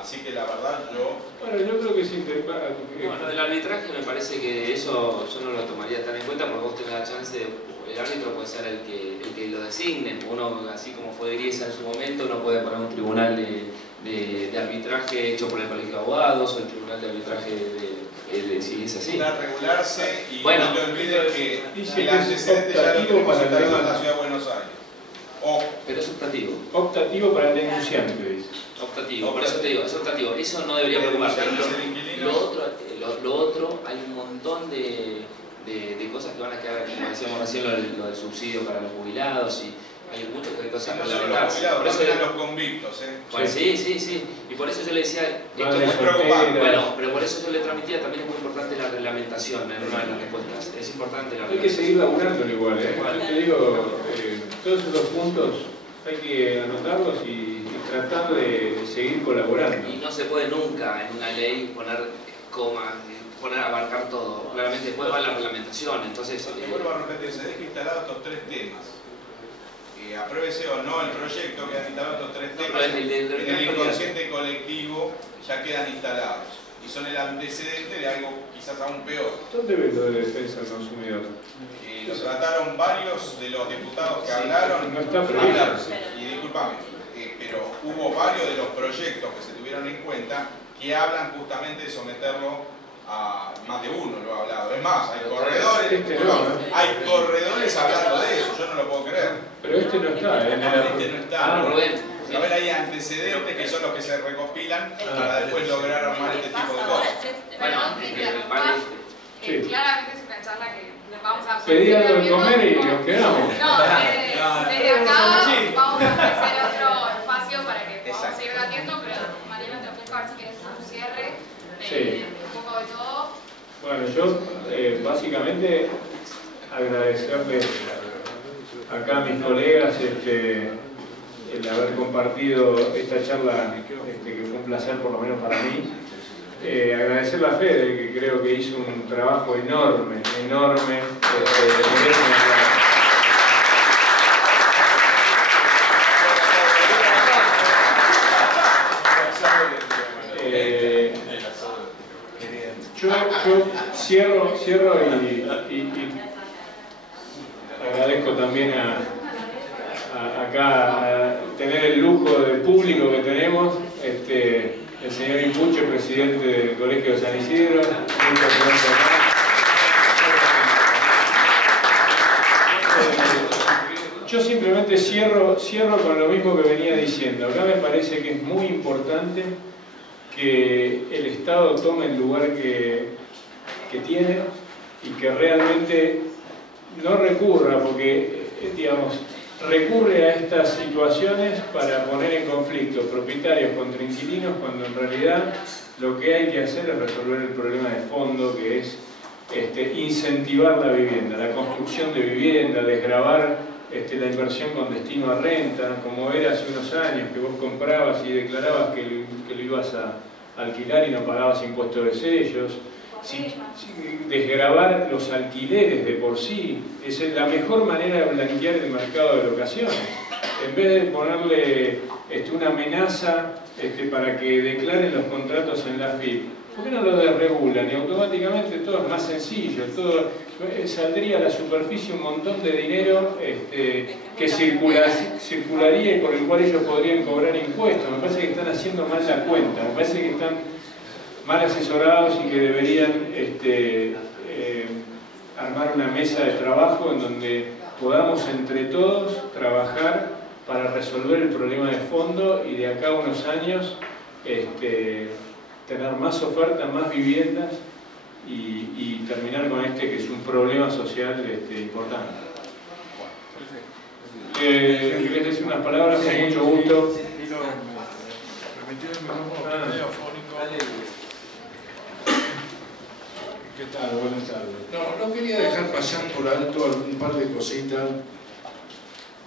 Así que la verdad Bueno, yo creo que es interpara. Bueno, del arbitraje me parece que eso yo no lo tomaría tan en cuenta porque vos tenés la chance de... El árbitro puede ser el que lo designe. Uno, así como fue Griesa en su momento, no puede poner un tribunal de arbitraje hecho por el Colegio de Abogados o el tribunal de arbitraje si es así. Para regularse y bueno, no te olvides que el antecedente ya lo tenemos instalado en la Ciudad de Buenos Aires. Pero es optativo. Optativo para el denunciante, dice. Optativo, por eso te digo, es optativo. Eso no debería preocuparte. Lo otro, hay un montón de cosas que van a quedar, como decíamos recién, lo del subsidio para los jubilados y hay muchas cosas no solo los jubilados, por eso los convictos, Pues sí. Y por eso yo le decía, bueno, pero por eso yo le transmitía, también es muy importante la reglamentación en una de las respuestas. Es importante la reglamentación. Hay que seguir laburándolo igual, Yo te digo, todos esos puntos hay que anotarlos y tratar de seguir colaborando. Y no se puede nunca en una ley poner comas, abarcar todo. Claramente después va la reglamentación, entonces... vuelvo a repetir, se deja instalados estos tres temas. Apruébese o no el proyecto, que han instalado estos tres temas. En el inconsciente colectivo ya quedan instalados. Y son el antecedente de algo quizás aún peor. ¿Dónde ves lo de defensa del consumidor? Lo trataron varios de los diputados que hablaron. No está previsto. Y discúlpame, pero hubo varios de los proyectos que se tuvieron en cuenta que hablan justamente de someterlo a más de uno, lo ha hablado. Es más, hay corredores, hay corredores hablando de eso, yo no lo puedo creer. Pero este no está, este no está. A ver, hay antecedentes que son los que se recopilan para después lograr armar este tipo de cosas. Bueno, claramente es una charla que vamos a... Pedí algo de comer y nos quedamos. No, desde acá vamos a ofrecer otro espacio para que podamos seguir debatiendo, pero Mariana te ofrezco a ver si quieres un cierre un poco de todo. Bueno, yo básicamente agradecerles acá a mis colegas el haber compartido esta charla, que fue un placer por lo menos para mí. Agradecerle a Fede, que creo que hizo un trabajo enorme. Yo cierro y agradezco también acá a tener el lujo del público que tenemos, el señor Impuche, presidente del Colegio de San Isidro. Muchas gracias. Yo simplemente cierro con lo mismo que venía diciendo. Acá me parece que es muy importante que el Estado tome el lugar que tiene y que realmente no recurra, porque, digamos, recurre a estas situaciones para poner en conflicto propietarios contra inquilinos, cuando en realidad lo que hay que hacer es resolver el problema de fondo, que es incentivar la vivienda, la construcción de vivienda, desgravar la inversión con destino a renta, como era hace unos años, que vos comprabas y declarabas que lo ibas a alquilar y no pagabas impuestos de sellos. Desgravar los alquileres de por sí, esa es la mejor manera de blanquear el mercado de locaciones. En vez de ponerle una amenaza para que declaren los contratos en la FIP, ¿por qué no lo desregulan? Y automáticamente todo es más sencillo, saldría a la superficie un montón de dinero que circularía y por el cual ellos podrían cobrar impuestos. Me parece que están haciendo mal la cuenta, me parece que están mal asesorados y que deberían armar una mesa de trabajo en donde podamos entre todos trabajar para resolver el problema de fondo y de acá a unos años tener más oferta, más viviendas y terminar con que es un problema social importante. ¿Querés decir unas palabras? Con mucho gusto. ¿Qué tal? Buenas tardes. No quería dejar pasar por alto un par de cositas,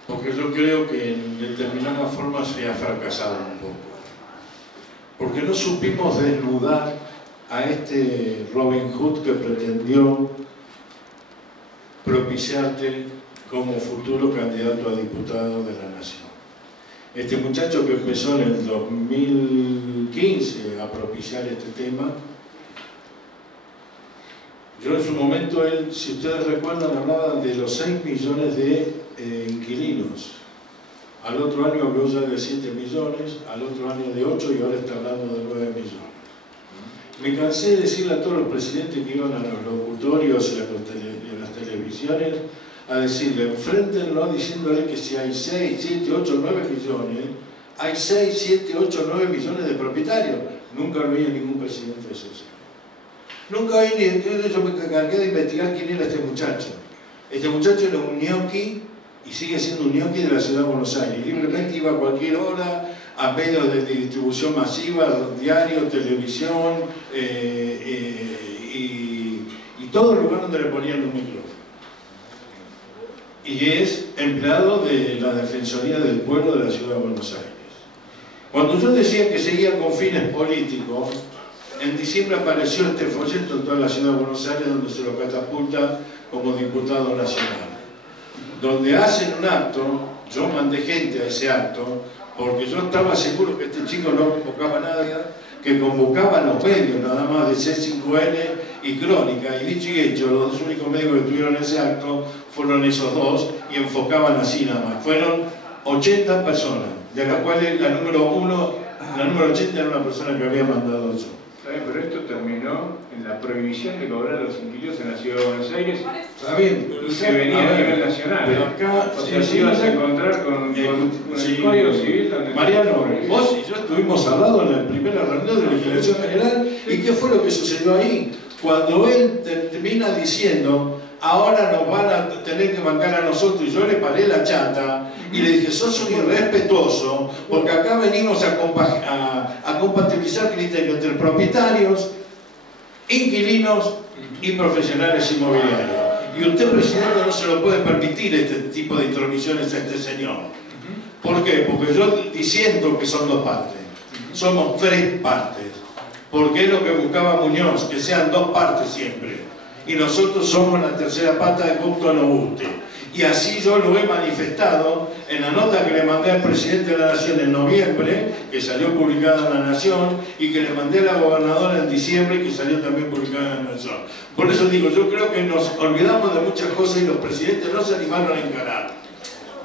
porque yo creo que en determinada forma se ha fracasado un poco. Porque no supimos desnudar a este Robin Hood que pretendió propiciarte como futuro candidato a diputado de la Nación. Este muchacho que empezó en el 2015 a propiciar este tema, yo en su momento, él, si ustedes recuerdan, hablaba de los 6 millones de inquilinos. Al otro año habló ya de 7 millones, al otro año de 8 y ahora está hablando de 9 millones. Me cansé de decirle a todos los presidentes que iban a los locutorios y a las televisiones a decirle, enfréntenlo diciéndole que si hay 6, 7, 8, 9 millones, hay 6, 7, 8, 9 millones de propietarios. Nunca lo vi a ningún presidente de esos. Nunca vi ni... Yo me encargué de investigar quién era este muchacho. Este muchacho era un ñoqui y sigue siendo un ñoqui de la ciudad de Buenos Aires. Libremente iba a cualquier hora a medios de distribución masiva, diario, televisión y todo lugar donde le ponían un micrófono. Y es empleado de la Defensoría del Pueblo de la ciudad de Buenos Aires. Cuando yo decía que seguía con fines políticos, en diciembre apareció este folleto en toda la ciudad de Buenos Aires donde se lo catapulta como diputado nacional. Donde hacen un acto, yo mandé gente a ese acto, porque yo estaba seguro que este chico no convocaba a nadie, que convocaba a los medios nada más de C5N y Crónica, y dicho y hecho, los dos únicos medios que tuvieron ese acto fueron esos dos y enfocaban así nada más. Fueron 80 personas, de las cuales la número 80 era una persona que había mandado yo. Pero esto terminó en la prohibición de cobrar a los inquilinos en la ciudad de Buenos Aires. Está bien, y se venía a nivel nacional. Pero acá, o sea, si ibas a encontrar con el Código Civil donde... Mariano, vos y yo estuvimos al lado en la primera reunión de la legislación general, ¿y qué fue lo que sucedió ahí? Cuando él termina diciendo, ahora nos van a tener que bancar a nosotros, y yo le paré la chata y le dije, sos un irrespetuoso, porque acá venimos a compatibilizar criterios entre propietarios, inquilinos y profesionales inmobiliarios. Y usted, presidente, no se lo puede permitir este tipo de intromisiones a este señor. ¿Por qué? Porque yo diciendo que son 2 partes, somos 3 partes, porque es lo que buscaba Muñoz, que sean 2 partes siempre. Y nosotros somos la tercera pata de gusto o no guste. Y así yo lo he manifestado en la nota que le mandé al presidente de la Nación en noviembre, que salió publicada en la Nación, y que le mandé a la gobernadora en diciembre, que salió también publicada en la Nación. Por eso digo, yo creo que nos olvidamos de muchas cosas y los presidentes no se animaron a encarar.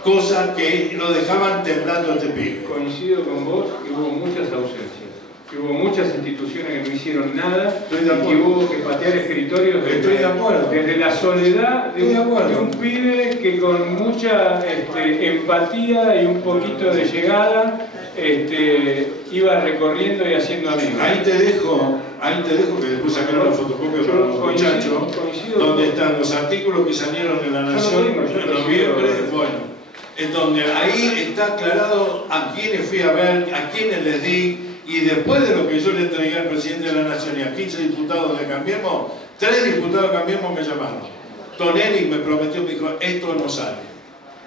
Cosas que lo dejaban temblando a este pibe. Coincido con vos que hubo muchas ausencias. Que hubo muchas instituciones que no hicieron nada y que hubo que patear escritorios desde la soledad de un pibe que con mucha empatía y un poquito de llegada iba recorriendo y haciendo amigos. Ahí te dejo que después sacaron la fotocopia para los muchachos, donde están los artículos que salieron en la Nación en noviembre, bueno, en donde ahí está aclarado a quiénes fui a ver, a quiénes les di. Y después de lo que yo le entregué al presidente de la Nación y a 15 diputados de Cambiemos, 3 diputados de Cambiemos me llamaron. Tonelli me prometió, me dijo, esto no sale.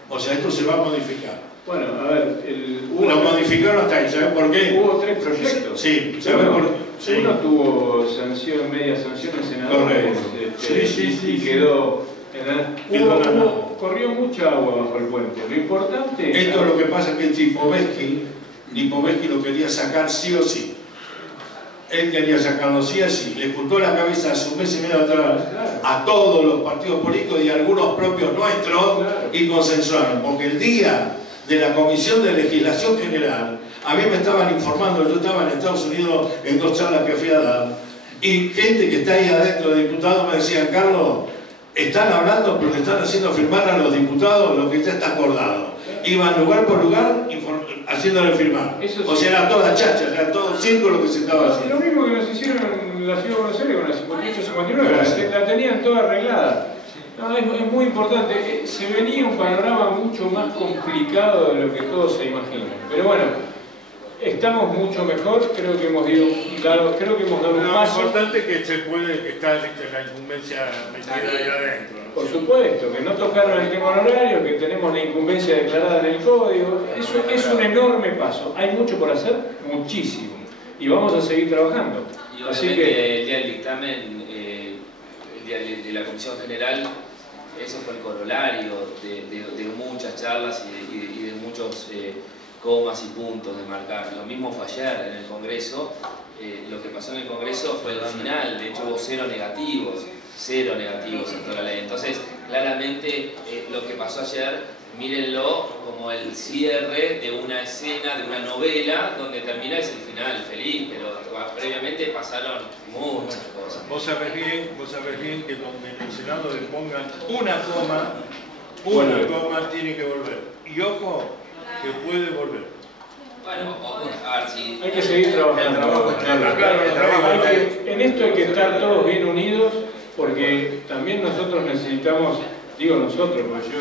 O sea, esto se va a modificar. Bueno, a ver, lo modificaron hasta ahí, ¿sabes por qué? Hubo 3 proyectos. Sí, ¿sabes por qué? Sí. Uno tuvo sanción, media sanción en senadores. Y quedó... corrió mucha agua bajo el puente. Lo importante... Esto es lo que pasa que Lipovetsky lo quería sacar sí o sí. Él quería sacarlo sí o sí. Le juntó la cabeza hace un mes y medio atrás a todos los partidos políticos y a algunos propios nuestros y consensuaron. Porque el día de la Comisión de Legislación General, a mí me estaban informando, yo estaba en Estados Unidos en 2 charlas que fui a dar, y gente que está ahí adentro de diputados me decían, Carlos, están hablando pero le están haciendo firmar a los diputados lo que ya está acordado. Iban lugar por lugar haciéndole firmar. O sea, era toda chacha, era todo circo lo que se estaba haciendo. Lo mismo que nos hicieron en la ciudad de Buenos Aires con la 58-59, la tenían toda arreglada. No, es muy importante. Se venía un panorama mucho más complicado de lo que todos se imaginan. Pero bueno, estamos mucho mejor, creo que hemos dado un paso. Lo importante es que se puede, que está la incumbencia metida ahí adentro. Por supuesto, que no tocaron el tema horario, que tenemos la incumbencia declarada en el código. Eso es un enorme paso. Hay mucho por hacer, muchísimo. Y vamos a seguir trabajando. Y así obviamente que el día del dictamen, el día de la Comisión General, eso fue el corolario de muchas charlas y de muchos comas y puntos de marcar. Lo mismo fue ayer en el Congreso. Lo que pasó en el Congreso fue el final, de hecho hubo cero negativos en toda la ley. Entonces, claramente lo que pasó ayer, mírenlo como el cierre de una escena, de una novela, donde termina es el final feliz, pero previamente pasaron muchas cosas. Vos sabés bien que donde en el Senado le pongan una coma tiene que volver. Y ojo, que puede volver. Bueno, a ver si... Hay que seguir trabajando. En esto hay que estar todos bien unidos, porque también nosotros necesitamos, digo nosotros, porque yo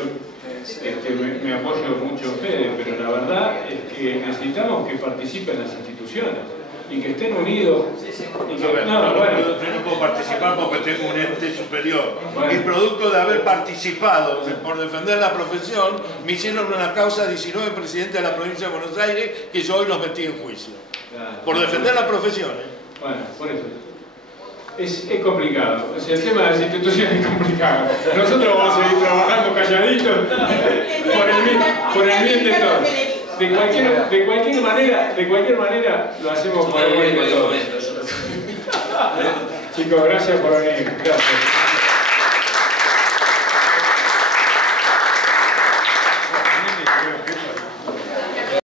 me apoyo mucho en Fede, pero la verdad es que necesitamos que participen las instituciones y que estén unidos. Y que, yo no puedo participar porque tengo un ente superior. Y producto de haber participado por defender la profesión, me hicieron una causa 19 presidentes de la provincia de Buenos Aires que yo hoy los metí en juicio. Por defender la profesión. Bueno, por eso. Es complicado, o sea, el tema de las instituciones es complicado. Nosotros vamos a seguir trabajando calladitos por el bien de todos. De cualquier manera lo hacemos por el bien de todos. Chicos, gracias por venir. Gracias.